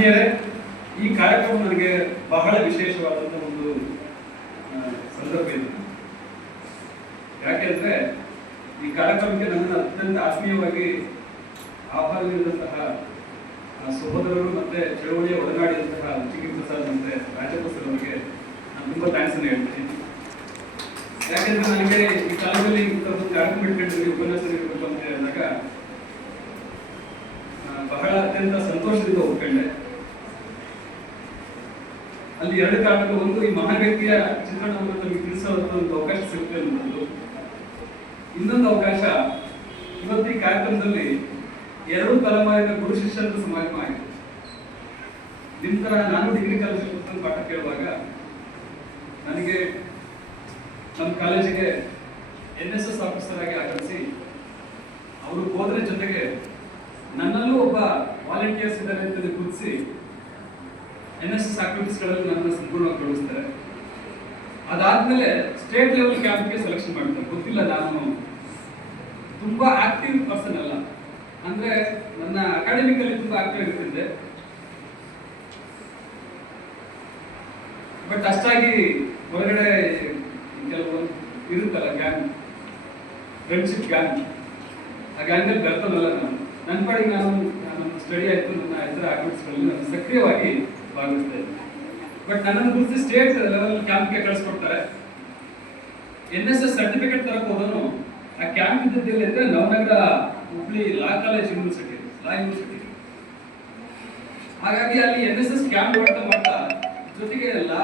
ಆತ್ಮೀಯರೇ, ಈ ಕಾರ್ಯಕ್ರಮ ನನಗೆ ಬಹಳ ವಿಶೇಷವಾದಂಥ ಒಂದು ಸಂದರ್ಭ ಇದೆ. ಯಾಕೆಂದ್ರೆ ಈ ಕಾರ್ಯಕ್ರಮಕ್ಕೆ ನನ್ನನ್ನು ಅತ್ಯಂತ ಆತ್ಮೀಯವಾಗಿ ಆಹ್ವಾನಿಸಿದಂತಹ ಸಹೋದರರು ಮತ್ತೆ ಚಳವಳಿಯ ಒಡನಾಡಿದಂತಹ ಚಿಕ್ಕಿ ಪ್ರಸಾದ್ ಮತ್ತೆ ರಾಜಪ್ಪ ಸರ್ ಅವರಿಗೆ ನಾನು ತುಂಬಾ ಥ್ಯಾಂಕ್ಸ್ ಅನ್ನು ಹೇಳ್ತೀನಿ. ಯಾಕೆಂದ್ರೆ ನನಗೆ ಈ ಕಾಲದಲ್ಲಿ ಒಂದು ಕಾರ್ಯಕ್ರಮ ಇಟ್ಕೊಂಡು ಉಪನ್ಯಾಸ ನೀಡಬೇಕು ಅಂತ ಹೇಳಿದಾಗ ಬಹಳ ಅತ್ಯಂತ ಸಂತೋಷದಿಂದ ಒಪ್ಕೊಂಡೆ. ಅಲ್ಲಿ ಎರಡು ಕಾರಣಗಳು, ಒಂದು ಈ ಮಹಾನ್ ವ್ಯಕ್ತಿಯ ಚಿತ್ರಣವನ್ನು ನಮಗೆ ತಿಳಿಸುವಂತ ಒಂದು ಅವಕಾಶ ಸಿಗುತ್ತೆ ಅನ್ನೋದು, ಇನ್ನೊಂದು ಅವಕಾಶ ಇವತ್ತು ಈ ಕಾರ್ಯಕ್ರಮದಲ್ಲಿ ಎರಡು ತಲೆಮಾರಿನ ಗುರು ಶಿಷ್ಯರ ಸಮಾಗಮ ಆಯಿತು. ನಿಮ್ಮ ತರ ನಾನು ಡಿಗ್ರಿ ಕಾಲೇಜಲ್ಲಿ ಕೂತ್ಕೊಂಡು ಪಾಠ ಕೇಳುವಾಗ ನನಗೆ ನಮ್ಮ ಕಾಲೇಜಿಗೆ NSS ಆಫೀಸರ್ ಆಗಿ ಆಗಮಿಸಿ ಅವರು ಹೋದ್ರ ಜೊತೆಗೆ ನನ್ನಲ್ಲೂ ಒಬ್ಬ ವಾಲಂಟಿಯರ್ಸ್ ಇದ್ದಾರೆ ಅಂತ ಗುರುತಿಸಿ NSS ಆಕ್ಟಿವಿಟೀಸ್ಗಳಲ್ಲಿ ನನ್ನನ್ನು ಸಂಪೂರ್ಣವಾಗಿ ತೊಡಗಿಸ್ತಾರೆ. ಅದಾದ್ಮೇಲೆ ಸ್ಟೇಟ್ ಲೆವೆಲ್ ಕ್ಯಾಂಪ್ಗೆ ಸೆಲೆಕ್ಷನ್ ಮಾಡ್ತಾರೆ. ಗೊತ್ತಿಲ್ಲ, ನಾನು ತುಂಬಾ ಆಕ್ಟಿವ್ ಪರ್ಸನ್ ಅಲ್ಲ, ಅಂದ್ರೆ ನನ್ನ ಅಕಾಡೆಮಿಕಲ್ಲಿ ತುಂಬಾ ಆಕ್ಟಿವ್ ಆಗಿರ್ತಿದ್ದೆ, ಬಟ್ ಅಷ್ಟಾಗಿ ಹೊರಗಡೆ ಕೆಲವು ಇರುತ್ತಲ್ಲ ಗ್ಯಾಂಗ್, ಫ್ರೆಂಡ್ಶಿಪ್ ಗ್ಯಾಂಗ್, ಆ ಗ್ಯಾಂಗಲ್ಲಿ ಬೆರ್ತನಲ್ಲ. ನನ್ನ ಪಾಡಿಗೆ ನಾನು ಸ್ಟಡಿ ಆಯ್ತು, ನನ್ನ ಇತರ ಆಕ್ಟಿವಿಟೀಸ್ಗಳಲ್ಲಿ ನಾನು ಸಕ್ರಿಯವಾಗಿ ಭಾಗವಹಿಸ್ತಾ ಇದ್ದೆ. ಬಟ್ ನನ್ನನ್ನು ಗುರುತಿಸಿ ಸ್ಟೇಟ್ ಲೆವೆಲ್ ಕ್ಯಾಂಪ್ಗೆ ಕಳಿಸ್ಕೊಡ್ತಾರೆ. NSS ಸರ್ಟಿಫಿಕೇಟ್ ತರಕ್ ಹೋದನು ಆ ಕ್ಯಾಂಪ್ ಇದ್ದದ್ದಲ್ಲಿ ಅಂದ್ರೆ Navanagar Hubli law college university, ಲಾ ಯೂನಿವರ್ಸಿಟಿ. ಹಾಗಾಗಿ ಅಲ್ಲಿ NSS ಕ್ಯಾಂಪ್ ಮಾಡ್ತಾ ಜೊತೆಗೆ ಲಾ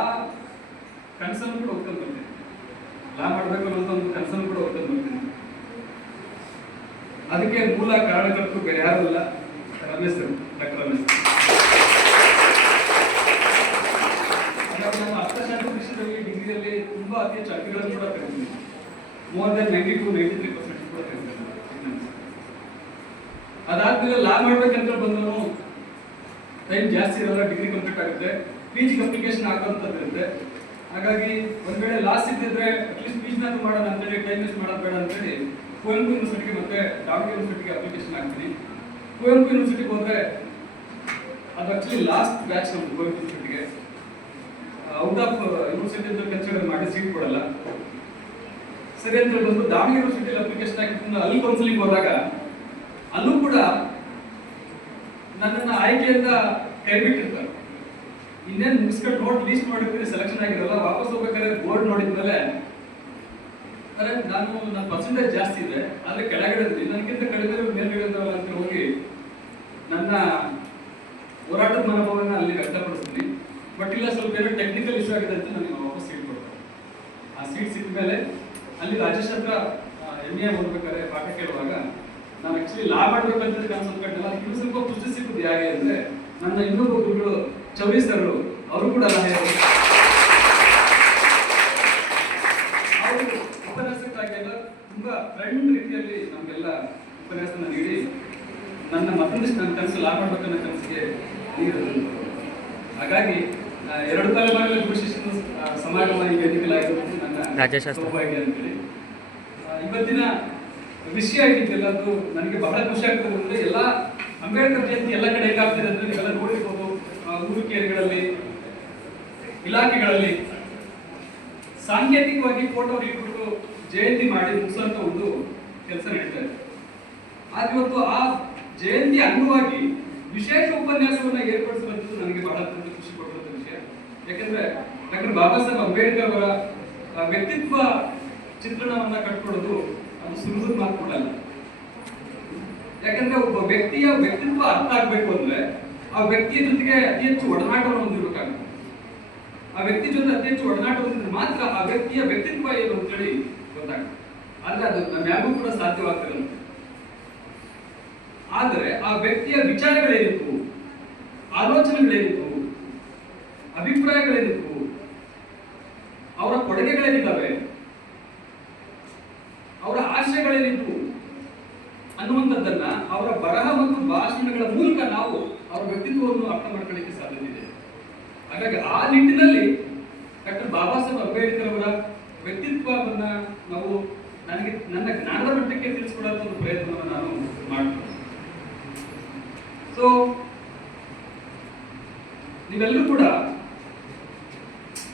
ಕನ್ಸರ್ನ್ ಕೂಡ ಹೋಗ್ಕೊಂಡು ಬರ್ತೀನಿ. ಲಾ ಮಾಡ್ಬೇಕು ಅನ್ನೋ ಒಂದು ಕನ್ಸರ್ನ್ ಕೂಡ ಹೋಗ್ಕೊಂಡು ಬರ್ತೀನಿ. ಅದಕ್ಕೆ ಮೂಲ ಕಾರಣಕರ್ತರು ಬೇರೆ ಯಾರು ಅಲ್ಲ, ರಮೇಶ್, ಡಾಕ್ಟರ್ ರಮೇಶ್. ಹಾಗಾಗಿ ನಮ್ಮ ಅರ್ಥಶಾಸ್ತ್ರ ವಿಷಯದಲ್ಲಿ ಡಿಗ್ರಿಯಲ್ಲಿ ತುಂಬಾ ಅತಿ ಹೆಚ್ಚು ಅಂಕಗಳನ್ನು ಕೂಡ ತೆಗೆದಿದ್ದೀನಿ. ಮೋರ್ ದನ್ 92-93% ಕೂಡ ತೆಗೆದಿದ್ದೀನಿ. ಅದಾದ್ಮೇಲೆ ಲಾ ಮಾಡ್ಬೇಕಂತ ಬಂದವನು ಟೈಮ್ ಜಾಸ್ತಿ ಇರೋಲ್ಲ, ಡಿಗ್ರಿ ಕಂಪ್ಲೀಟ್ ಆಗುತ್ತೆ, PG ಅಪ್ಲಿಕೇಶನ್ ಹಾಕುವಂಥದ್ದು ಇರುತ್ತೆ. ಹಾಗಾಗಿ ಒಂದ್ ವೇಳೆ ಲಾಸ್ ಇದ್ದಿದ್ರೆ ಅಟ್ಲೀಸ್ಟ್ PG ನಾದ್ರು ಮಾಡೋಣ ಅಂತೇಳಿ, ಟೈಮ್ ವೇಸ್ಟ್ ಮಾಡೋದು ಬೇಡ ಅಂತೇಳಿ ಕುವೆಂಪು ಯೂನಿವರ್ಸಿಟಿಗೆ ಮತ್ತೆ ದಾವಣಗೆರೆ ಯೂನಿವರ್ಸಿಟಿಗೆ ಅಪ್ಲಿಕೇಶನ್ ಹಾಕ್ತೀನಿ. ಕುವೆಂಪು ಯೂನಿವರ್ಸಿಟಿಗೆ ಹೋದ್ರೆ ಅದು ಆಕ್ಚುಲಿ ಲಾಸ್ಟ್ ಬ್ಯಾಚ್ ನಮ್ದು ಕುವೆಂಪು ಯೂನಿವರ್ಸಿಟಿಗೆ. ಔಟ್ ಆಫ್ ಯೂನಿವರ್ಸಿಟಿ ಅಂತ ಕನ್ಸಿಡರ್ ಮಾಡಿ ಸೀಟ್ ಕೊಡಲ್ಲ. ಸರಿ ಅಂತ ಬಂದು ದಾವಣಗೆರೆ ಯೂನಿವರ್ಸಿಟಿಯಲ್ಲಿ ಅಪ್ಲಿಕೇಶನ್ ಹಾಕಿಕೊಂಡು ಅಲ್ಲಿ ಕೌನ್ಸಿಲಿಂಗ್ ಹೋದಾಗ ಅಲ್ಲೂ ಕೂಡ ನನ್ನನ್ನು ಆಯ್ಕೆಯಿಂದ ಕೈ ಬಿಟ್ಟಿರ್ತಾರೆ. ಇನ್ನೇನು ಮುಗಿಸ್ಕೊಂಡು ನೋಟ್ ಲೀಸ್ಟ್ ಮಾಡಿರ್ತೀನಿ, ಸೆಲೆಕ್ಷನ್ ಆಗಿರಲ್ಲ. ವಾಪಸ್ ಹೋಗ್ಬೇಕಾದ್ರೆ ಬೋರ್ಡ್ ನೋಡಿದ್ಮೇಲೆ ಅರೆ ನನ್ನ ಪರ್ಸೆಂಟೇಜ್ ಜಾಸ್ತಿ ಇದೆ, ಆದ್ರೆ ಕೆಳಗಡೆ ನನಗಿಂತ ಕಡಿಮೆ ಮೇಲ್ಗಡೆ ಅಂತ ಹೋಗಿ ನನ್ನ ಹೋರಾಟದ ಮನೋಭಾವನ ಅಲ್ಲಿ ವ್ಯಕ್ತಪಡಿಸ್ತೀನಿ. ಬಟ್ ಇಲ್ಲ, ಸ್ವಲ್ಪ ಏನೋ ಟೆಕ್ನಿಕಲ್ ಇಶ್ಯೂ ಆಗಿದೆ ಅಂತ ನನಗೆ ವಾಪಸ್ ಸೀಟ್ ಕೊಡ್ತಾರೆ. ಆ ಸೀಟ್ ಸಿಕ್ಕ ಮೇಲೆ ಅಲ್ಲಿ ರಾಜೇಶ್ ಹತ್ರ MA ಓದ್ಬೇಕಾದ್ರೆ ಪಾಠ ಕೇಳುವಾಗ ನಾನು ಆಕ್ಚುಲಿ ಲಾ ಮಾಡ್ಬೇಕಂತ ನಾನು ಅಂದ್ಕೊಂಡಿಲ್ಲ. ಇನ್ನೂ ಸ್ವಲ್ಪ ಪುಷ್ಟಿ ಸಿಕ್ಕುದು ಹೇಗೆ ಅಂದ್ರೆ ನನ್ನ ಇನ್ನೊಬ್ಬ ಗುರುಗಳು ಚೌರಿ ಸರ್, ಅವರು ಕೂಡ ಅವರು ಉಪನ್ಯಾಸಕ್ಕಾಗೆಲ್ಲ ತುಂಬಾ ಫ್ರೆಂಡ್ ರೀತಿಯಲ್ಲಿ ನಮಗೆಲ್ಲ ಉಪನ್ಯಾಸನ ನೀಡಿ ನನ್ನ ಮತ್ತೊಂದಿಷ್ಟು ನನ್ನ ಕನಸು ಲಾ ಮಾಡ್ಬೇಕನ್ನೋ ಕನಸಿಗೆ ನೀಡಿದ್ರು. ಹಾಗಾಗಿ ಎರಡು ತಲೆಮಾರಿನ ಗುರು ಶಿಷ್ಯನ ಸಮಾಗಮ ಈ ವೇದಿಕೆಲಾಗಿರೋದು ನನ್ನ ಸೌಭಾಗ್ಯ ಅಂತೇಳಿ. ಇವತ್ತಿನ ವಿಷಯ ಆಗಿದ್ದೆಲ್ಲ ಅದು ನನಗೆ ಬಹಳ ಖುಷಿ ಆಗ್ತದೆ. ಅಂದ್ರೆ ಎಲ್ಲ ಅಂಬೇಡ್ಕರ್ ಜಯಂತಿ ಎಲ್ಲ ಕಡೆ ಹೇಗಾಗ್ತಿದೆ ಅಂದ್ರೆ ನೀವೆಲ್ಲ ನೋಡಿರ್ಬೋದು, ಊರು ಕೇರಿಗಳಲ್ಲಿ, ಇಲಾಖೆಗಳಲ್ಲಿ ಸಾಂಕೇತಿಕವಾಗಿ ಫೋಟೋ ಇಟ್ಬಿಟ್ಟು ಜಯಂತಿ ಮಾಡಿ ಮುಗಿಸುವಂತ ಒಂದು ಕೆಲಸ ನಡೀತಾ ಇದೆ. ಆದ್ರೆ ಇವತ್ತು ಆ ಜಯಂತಿ ಅಂಗವಾಗಿ ವಿಶೇಷ ಉಪನ್ಯಾಸವನ್ನ ಏರ್ಪಡಿಸುವಂಥದ್ದು ನನಗೆ ಬಹಳ ಅತ್ಯಂತ ಖುಷಿ ಕೊಡುವಂತ ವಿಷಯ. ಯಾಕಂದ್ರೆ ಡಾಕ್ಟರ್ ಬಾಬಾ ಸಾಹೇಬ್ ಅಂಬೇಡ್ಕರ್ ಅವರ ವ್ಯಕ್ತಿತ್ವ ಚಿತ್ರಣವನ್ನ ಕಟ್ಕೊಡೋದು ಅದು ಸುಲಭದ ಮಾತು ಕೊಡಲ್ಲ. ಯಾಕಂದ್ರೆ ಒಬ್ಬ ವ್ಯಕ್ತಿಯ ವ್ಯಕ್ತಿತ್ವ ಅರ್ಥ ಆಗ್ಬೇಕು ಅಂದ್ರೆ ಆ ವ್ಯಕ್ತಿಯ ಜೊತೆಗೆ ಅತಿ ಹೆಚ್ಚು ಒಡನಾಟವನ್ನು ಹೊಂದಿರಬೇಕಾಗುತ್ತೆ. ಆ ವ್ಯಕ್ತಿ ಜೊತೆ ಅತಿ ಹೆಚ್ಚು ಒಡನಾಟ ಹೊಂದಿದ್ರೆ ಮಾತ್ರ ಆ ವ್ಯಕ್ತಿಯ ವ್ಯಕ್ತಿತ್ವ ಏನು ಅಂತೇಳಿ ಗೊತ್ತಾಗುತ್ತೆ. ಆದ್ರೆ ಅದು ನಮ್ಮ ಯಾರಿಗೂ ಕೂಡ ಸಾಧ್ಯವಾಗ್ತಿರಲ್ಲ. ಆದರೆ ಆ ವ್ಯಕ್ತಿಯ ವಿಚಾರಗಳೇನಿತ್ತು, ಆಲೋಚನೆಗಳೇನಿತ್ತು, ಅಭಿಪ್ರಾಯಗಳೇನಿತ್ತು, ಅವರ ಕೊಡುಗೆಗಳೇನಿದ್ದಾವೆ, ಅವರ ಆಶಯಗಳೇನಿತ್ತು ಅನ್ನುವಂಥದ್ದನ್ನ ಅವರ ಬರಹ ಮತ್ತು ಭಾಷಣಗಳ ಮೂಲಕ ನಾವು ಅವರ ವ್ಯಕ್ತಿತ್ವವನ್ನು ಅರ್ಥ ಮಾಡ್ಕೊಳ್ಳಿಕ್ಕೆ ಸಾಧ್ಯತೆ ಇದೆ. ಹಾಗಾಗಿ ಆ ನಿಟ್ಟಿನಲ್ಲಿ ಡಾಕ್ಟರ್ ಬಾಬಾ ಸಾಹೇಬ್ ಅಂಬೇಡ್ಕರ್ ಅವರ ವ್ಯಕ್ತಿತ್ವವನ್ನ ನಾವು ನನ್ನ ಜ್ಞಾನದ ಮಟ್ಟಕ್ಕೆ ತಿಳಿಸ್ಕೊಡುವಂತ ಒಂದು ಪ್ರಯತ್ನವನ್ನು ನಾನು ಮಾಡ್ತೀನಿ. ಸೊ ನೀವೆಲ್ಲರೂ ಕೂಡ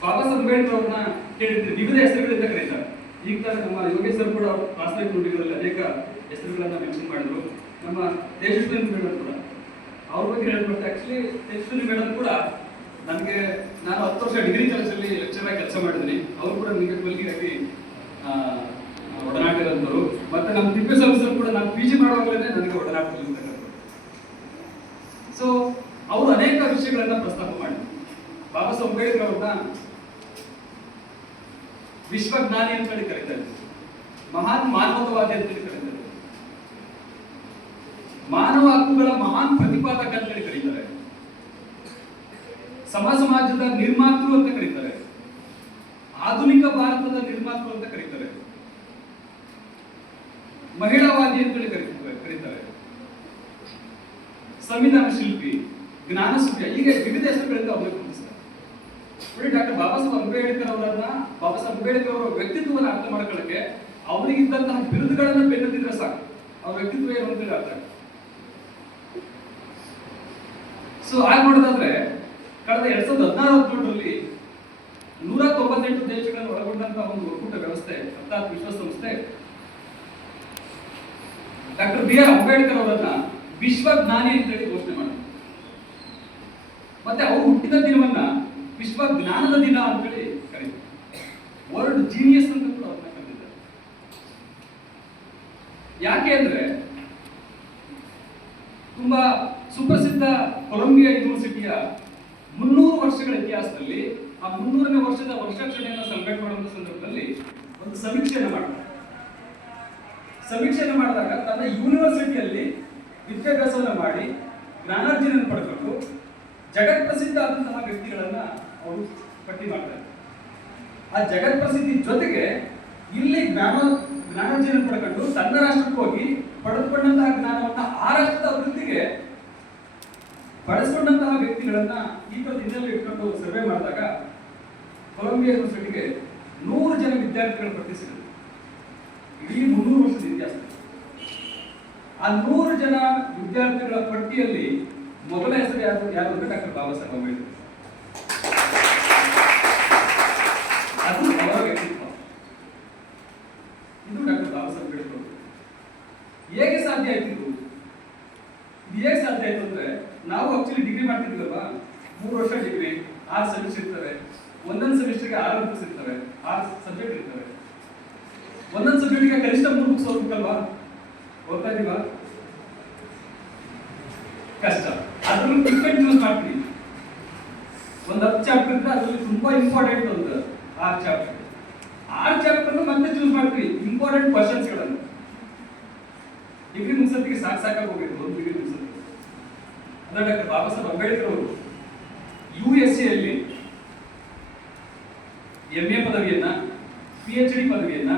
ಬಾಬಾ ಸಾಹೇಬ್ ಅಂಬೇಡ್ಕರ್ ಅವ್ರನ್ನ ಕೇಳಿರ್ತೀರಿ, ವಿವಿಧ ಹೆಸರುಗಳಿಂದ ಕರೀತಾರೆ. ಈಗ ತಾನೇ ನಮ್ಮ ಯೋಗೇಶ್ ಸರ್ ಕೂಡ ಪ್ರಾಸ್ತಾವಿಕ ನುಡಿಗಳಲ್ಲಿ ಅನೇಕ ಹೆಸರುಗಳನ್ನ ಮೆನ್ಷನ್ ಮಾಡಿದ್ರು. ನಮ್ಮ ತೇಜಸ್ವಿನಿ ಮೇಡಮ್ ಕೂಡ ಅವ್ರ ಬಗ್ಗೆ ಹೇಳ್ಬಿಟ್ಟು, ಆಕ್ಚುಲಿ ತೇಜಸ್ವಿನಿ ಮೇಡಮ್ ಕೂಡ ನನಗೆ, ನಾನು 10 ವರ್ಷ ಡಿಗ್ರಿ ಕಾಲೇಜಲ್ಲಿ ಲೆಕ್ಚರ್ ಆಗಿ ಕೆಲಸ ಮಾಡಿದ್ದೀನಿ. ಅವರು ಕೂಡ ನನಗೆ ಬಲ್ಗಿಯಾಗಿ ಒಡನಾಟ ಇರೋಂಥವ್ರು. ಮತ್ತೆ ನಮ್ಮ ತಿಪ್ಪೇಸ್ವಾಮಿ ಸರ್ ಕೂಡ ನಾನು ಪಿ ಜಿ ಮಾಡುವಾಗಲೇ ನನಗೆ ಒಡನಾಟದಲ್ಲಿರ್ತಕ್ಕಂಥದ್ದು. ಸೊ ಅವರು ಅನೇಕ ವಿಷಯಗಳನ್ನ ಪ್ರಸ್ತಾಪ ಮಾಡಿದ್ರು. ಬಾಬಾ ಸಾಹೇಬ್ ಅಂಬೇಡ್ಕರ್ ಅವ್ರನ್ನ ವಿಶ್ವಜ್ಞಾನಿ ಅಂತ ಹೇಳಿ ಕರೀತಾರೆ, ಮಹಾನ್ ಮಾನವತಾವಾದಿ ಅಂತ ಹೇಳಿ ಕರೀತಾರೆ, ಮಾನವ ಹಕ್ಕುಗಳ ಮಹಾನ್ ಪ್ರತಿಪಾದಕ ಅಂತ ಹೇಳಿ ಕರೀತಾರೆ, ಸಮಾಜದ ನಿರ್ಮಾತೃ ಅಂತ ಕರೀತಾರೆ, ಆಧುನಿಕ ಭಾರತದ ನಿರ್ಮಾತೃ ಅಂತ ಕರೀತಾರೆ, ಮಹಿಳಾವಾದಿ ಅಂತ ಹೇಳಿ ಕರೀತಾರೆ, ಸಂವಿಧಾನ ಶಿಲ್ಪಿ, ಜ್ಞಾನ ಸೂರ್ಯ, ಹೀಗೆ ವಿವಿಧ ಹೆಸರುಗಳಿಂದ ಅವ್ರಿಗೆ ಗುರುತಿಸ್ತಾರೆ. ನೋಡಿ, ಡಾಕ್ಟರ್ ಬಾಬಾ ಸಾಹೇಬ್ ಅಂಬೇಡ್ಕರ್ ಅವರನ್ನ, ಬಾಬಾ ಸಾಹೇಬ್ ಅಂಬೇಡ್ಕರ್ ಅವರ ವ್ಯಕ್ತಿತ್ವವನ್ನು ಅರ್ಥ ಮಾಡ್ಕೊಳ್ಳಕ್ಕೆ ಅವರಿಗಿದ್ದಂತಹ ಬಿರುದುಗಳನ್ನ ಬೆನ್ನತ್ತಿದ್ರೆ ಸಾಕು, ಅವ್ರ ವ್ಯಕ್ತಿತ್ವ ಏನು ಅಂತ ಅರ್ಥ. ಸೊ ಆಗ ನೋಡೋದಾದ್ರೆ ಕಳೆದ 2016-17ರಲ್ಲಿ 198 ದೇಶಗಳನ್ನು ಒಳಗೊಂಡಂತಹ ಒಂದು ಒಕ್ಕೂಟ ವ್ಯವಸ್ಥೆ ಅರ್ಥಾತ್ ವಿಶ್ವಸಂಸ್ಥೆ ಡಾಕ್ಟರ್ ಬಿ ಆರ್ ಅಂಬೇಡ್ಕರ್ ಅವರನ್ನ ವಿಶ್ವಜ್ಞಾನಿ ಅಂತ ಹೇಳಿ ಘೋಷಣೆ ಮಾಡಿದ್ರು. ಮತ್ತೆ ಅವರು ಹುಟ್ಟಿದ ದಿನವನ್ನ ವಿಶ್ವ ಜ್ಞಾನದ ದಿನ ಅಂತ ಹೇಳಿ ಕರೀತಾರೆ. ವರ್ಲ್ಡ್ ಜೀನಿಯಸ್ ಅಂತ ಕೂಡ ಅವ್ರನ್ನ ಕರೆದಿದ್ದಾರೆ. ಯಾಕೆ ಅಂದ್ರೆ ತುಂಬಾ ಸುಪ್ರಸಿದ್ಧ ಕೊಲಂಬಿಯಾ ಯೂನಿವರ್ಸಿಟಿಯ 300 ವರ್ಷಗಳ ಇತಿಹಾಸದಲ್ಲಿ ಆ 300ನೇ ವರ್ಷದ ವರ್ಷಾಚರಣೆಯನ್ನು ಸೆಲೆಬ್ರೇಟ್ ಮಾಡುವ ಸಂದರ್ಭದಲ್ಲಿ ಒಂದು ಸಮೀಕ್ಷೆಯನ್ನು ಮಾಡ್ತಾರೆ. ಸಮೀಕ್ಷೆಯನ್ನು ಮಾಡಿದಾಗ ತನ್ನ ಯೂನಿವರ್ಸಿಟಿಯಲ್ಲಿ ವಿದ್ಯಾಭ್ಯಾಸವನ್ನು ಮಾಡಿ ಜ್ಞಾನಾರ್ಜನೆಯನ್ನು ಪಡೆದುಕೊಂಡು ಜಗತ್ ಪ್ರಸಿದ್ಧ ಆದಂತಹ ವ್ಯಕ್ತಿಗಳನ್ನ ಅವರು ಪಟ್ಟಿ ಮಾಡ್ತಾರೆ. ಆ ಜಗತ್ ಪ್ರಸಿದ್ಧಿ ಜೊತೆಗೆ ಇಲ್ಲಿ ಜ್ಞಾನಾರ್ಜನೆ ಪಡ್ಕೊಂಡು ತನ್ನ ರಾಷ್ಟ್ರಕ್ಕೆ ಹೋಗಿ ಪಡೆದುಕೊಂಡಂತಹ ಜ್ಞಾನವನ್ನ ಆ ರಾಷ್ಟ್ರದ ಅಭಿವೃದ್ಧಿಗೆ ಬಳಸಿಕೊಂಡಂತಹ ವ್ಯಕ್ತಿಗಳನ್ನ ಈ ಹಿನ್ನೆಲೆ ಇಟ್ಕೊಂಡು ಸರ್ವೆ ಮಾಡಿದಾಗ ಕೊಲಂಬಿಯಾ ಯೂನಿವರ್ಸಿಟಿಗೆ 100 ಜನ ವಿದ್ಯಾರ್ಥಿಗಳ ಪಟ್ಟಿ ಸಿಗುತ್ತೆ. ಇಡೀ 300 ವರ್ಷದ ಇತಿಹಾಸ. ಆ 100 ಜನ ವಿದ್ಯಾರ್ಥಿಗಳ ಪಟ್ಟಿಯಲ್ಲಿ ಮೊದಲ ಹೆಸರು ಯಾರು ಅಂದ್ರೆ ಡಾಕ್ಟರ್ ಬಾಬಾ ಸಾಹೇಬ್ ಅಂಬೇಡ್ಕರ್. ಅದು ಅವರ ವ್ಯಕ್ತಿತ್ವ. ಇದು ಡಾಕ್ಟರ್ ಬಾಬಾ ಸಾಹೇಬ್ ಅಂಬೇಡ್ಕರ್. ಹೇಗೆ ಸಾಧ್ಯ ಆಯ್ತು ಇದು? ಹೇಗೆ ಸಾಧ್ಯ ಆಯ್ತು ಅಂದ್ರೆ, ನಾವು ಆಕ್ಚುಲಿ ಡಿಗ್ರಿ ಮಾಡ್ತಿದ್ವಲ್ವಾ, 3 ವರ್ಷ ಡಿಗ್ರಿ, 6 ಸೆಮಿಸ್ಟರ್ ಇರ್ತವೆ. ಒಂದೊಂದು ಸೆಮಿಸ್ಟರ್ಗೆ 6 ಬುಕ್ಸ್ ಇರ್ತವೆ, 6 ಸಬ್ಜೆಕ್ಟ್ ಇರ್ತವೆ. ಒಂದೊಂದು ಸಬ್ಜೆಕ್ಟ್ಗೆ ಕನಿಷ್ಠ 3 ಬುಕ್ಸ್ ಓದಬೇಕಲ್ವಾ? ಓದ್ತಾ ಇದೀವಾ? ಕಷ್ಟ. ಅದ್ರಲ್ಲಿ ಪಿಕ್ ಅಂಡ್ ಚೂಸ್ ಮಾಡ್ತೀವಿ. ಒಂದು 10 ಚಾಪ್ಟರ್ ಇದ್ರೆ ಅದರಲ್ಲಿ ತುಂಬಾ ಇಂಪಾರ್ಟೆಂಟ್ ಒಂದು 6 ಚಾಪ್ಟರ್. 6 ಚಾಪ್ಟರ್ ಮತ್ತೆ ಚೂಸ್ ಮಾಡ್ತೀವಿ ಇಂಪಾರ್ಟೆಂಟ್ ಕ್ವಶನ್ಸ್ ಗಳನ್ನು. ಡಿಗ್ರಿ ಮುಗಿಸೋದಕ್ಕೆ ಸಾಕಾಗಿ ಹೋಗಿದ್ರು, ಒಂದು ಡಿಗ್ರಿ ಮುಗಿಸೋದು. ಅಂದ್ರೆ ಡಾಕ್ಟರ್ ಬಾಬಾ ಸಾಹೇಬ್ ಅಂಬೇಡ್ಕರ್ ಅವರು USA ಅಲ್ಲಿ MA ಪದವಿಯನ್ನ, PhD ಪದವಿಯನ್ನ,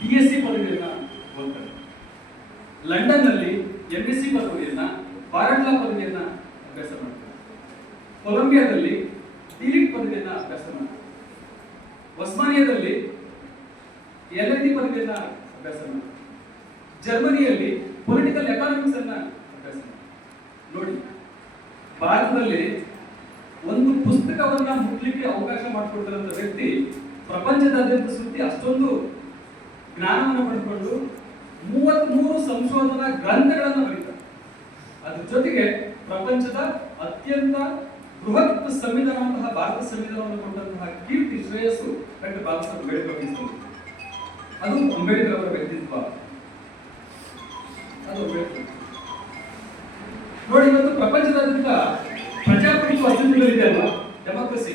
DSc ಪದವಿಯನ್ನ ಓದ್ತಾರೆ. ಲಂಡನ್ ನಲ್ಲಿ MSc ಪದವಿಯನ್ನ, ಭಾರತ ಪದವಿಯನ್ನ ಅಭ್ಯಾಸ ಮಾಡ್ತಾರೆ. ಕೊಲಂಬಿಯಾದಲ್ಲಿ ಡಿಲಿಟ್ ಪದವಿಯನ್ನ ಅಭ್ಯಾಸ ಮಾಡ್ತಾರೆ. ಒಸ್ಮಾನಿಯಾದಲ್ಲಿ LLD ಪದವಿಯನ್ನ ಅಭ್ಯಾಸ ಮಾಡ್ತಾರೆ. ಜರ್ಮನಿಯಲ್ಲಿ ಪೊಲಿಟಿಕಲ್ ಎಕಾನಮಿಕ್ಸ್ ಅನ್ನ ಅಭ್ಯಾಸ ಮಾಡ್ತಾರೆ. ನೋಡಿ, ಭಾರತದಲ್ಲಿ ಒಂದು ಪುಸ್ತಕವನ್ನ ಮುಟ್ಲಿಕ್ಕೆ ಅವಕಾಶ ಮಾಡಿಕೊಟ್ಟಿರುವಂತ ವ್ಯಕ್ತಿ ಪ್ರಪಂಚದಾದ್ಯಂತ ಸುತ್ತಿ ಅಷ್ಟೊಂದು ಜ್ಞಾನವನ್ನು ಪಡೆದುಕೊಂಡು 33 ಸಂಶೋಧನಾ ಗ್ರಂಥಗಳನ್ನು ಬರೀತಾರೆ. ಅದ್ರ ಜೊತೆಗೆ ಪ್ರಪಂಚದ ಅತ್ಯಂತ ಬೃಹತ್ ಸಂವಿಧಾನವಂತಹ ಭಾರತ ಸಂವಿಧಾನವನ್ನು ಕೊಟ್ಟಂತಹ ಕೀರ್ತಿ ಶ್ರೇಯಸ್ಸು ಡಾಕ್ಟರ್ ಬಾಬಾ ಸಾಹೇಬ್ ಅಂಬೇಡ್ಕರ್. ಅದು ಅಂಬೇಡ್ಕರ್ ಅವರ ವ್ಯಕ್ತಿತ್ವ. ಅದು ಅಂಬೇಡ್ಕರ್. ನೋಡಿ, ಇವತ್ತು ಪ್ರಪಂಚದಾದ್ಯಂತ ಪ್ರಜಾಪ್ರಭುತ್ವ ಅಸ್ತಿತ್ವದಲ್ಲಿದೆ ಅಲ್ವಾ? ಡೆಮೋಕ್ರಸಿ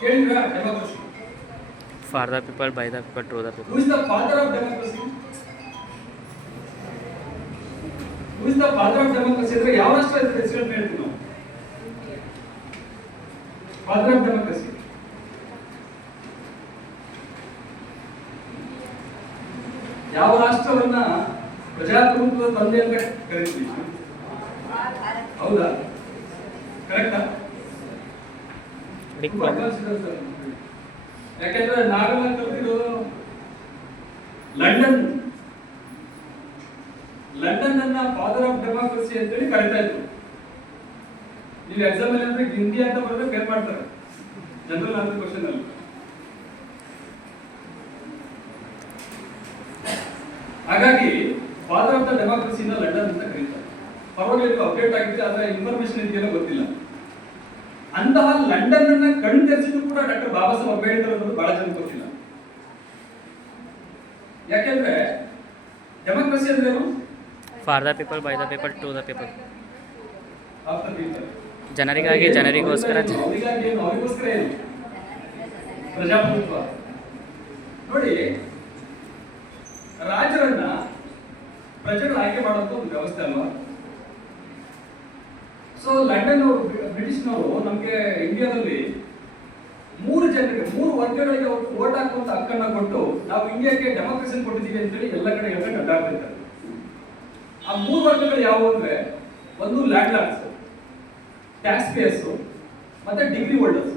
ಕೇಳಿದ್ರಾ? Democracy. For the people, by the people, to the people. Who is the father of democracy? Who is the father of democracy? ಅಂದ್ರೆ ಯಾವ ರಾಷ್ಟ್ರ ಹೆಸರನ್ನು ಹೇಳ್ತೀವಿ ನಾವು? Father of democracy. ಯಾವ ರಾಷ್ಟ್ರವನ್ನ ಪ್ರಜಾಪ್ರಭುತ್ವದ ತಂದೆ ಅಂತ ಕರೀತೀವಿ? ಹೌದಾ? ಕರೆಕ್ಟಾ? ಯಾಕೆಂದ್ರೆ ನಾವೆಲ್ಲ ಕಲ್ತಿರೋದು ಲಂಡನ್ ಅನ್ನ ಫಾದರ್ ಆಫ್ ಡೆಮಾಕ್ರಸಿ ಅಂತೇಳಿ ಕರೀತಾ ಇದ್ರು. ನೀವು ಎಕ್ಸಾಮ್ ಅಲ್ಲಿ ಅಂದ್ರೆ ಹಿಂದಿ ಅಂತ ಬರೆದ್ರೆ ಫೇಲ್ ಮಾಡ್ತಾರೆ, ಜನರಲ್ ನಾಲೆಡ್ಜ್ ಕ್ವಶನ್ ಅಲ್ಲಿ. ಹಾಗಾಗಿ ಫಾದರ್ ಆಫ್ ದ ಡೆಮಾಕ್ರಸಿನ ಲಂಡನ್ ಅಂತ ಕರೀತಾರೆ. ಪರವಾಗಿಲ್ಲ ಅಪ್ಡೇಟ್ ಆಗಿದ್ರೆ ಅದರ ಇನ್ಫಾರ್ಮೇಶನ್ ಇದೆಯಲ್ಲ ಗೊತ್ತಿಲ್ಲ. ಅಂತಹ ಲಂಡನ್ ಅನ್ನ ಕಣ್ಣು ತೆರೆಸಿದ್ರು ಕೂಡ ಡಾಕ್ಟರ್ ಬಾಬಾ ಸಾಹೇಬ್ ಅಂಬೇಡ್ಕರ್ ಅನ್ನೋದು ಬಹಳ ಜನ ಗೊತ್ತಿಲ್ಲ. ಯಾಕೆಂದ್ರೆ ಡೆಮಾಕ್ರಸಿ ಅಂದ್ರೆ ಏನು? For the people, by the people, to the people. Of the people, ಜನರಿಗಾಗಿ, ಜನರಿಗೋಸ್ಕರ. ಅವರಿಗಾಗಿ ಏನು? ಅವರಿಗೋಸ್ಕರ ಏನು? ಪ್ರಜಾಪ್ರಭುತ್ವ. ನೋಡಿ, ರಾಜರನ್ನ ಪ್ರಜೆಗಳು ಆಯ್ಕೆ ಮಾಡೋದು ಒಂದು ವ್ಯವಸ್ಥೆ ಅಲ್ವಾ? ಸೊ ಲಂಡನ್ ಬ್ರಿಟಿಷ್ನವರು ನಮಗೆ ಇಂಡಿಯಾದಲ್ಲಿ 3 ಜನರಿಗೆ 3 ವರ್ಗಗಳಿಗೆ ವೋಟ್ ಹಾಕುವಂತ ಹಕ್ಕನ್ನ ಕೊಟ್ಟು ನಾವು ಇಂಡಿಯಾಕ್ಕೆ ಡೆಮಾಕ್ರಸಿ ಕೊಟ್ಟಿದ್ದೀವಿ ಅಂತೇಳಿ ಎಲ್ಲ ಕಡೆ ಹೇಳ್ಕೊಂಡು ಅಡ್ಡಾಡ್ತಿರ್ತಾರೆ. ಆ 3 ವರ್ಗಗಳು ಯಾವುವು ಅಂದ್ರೆ, ಒಂದು ಲ್ಯಾಂಡ್ ಲಾರ್ಡ್ಸ್, ಟ್ಯಾಕ್ಸ್ ಪೇಯರ್ಸ್ ಮತ್ತೆ ಡಿಗ್ರಿ ಹೋಲ್ಡರ್ಸ್.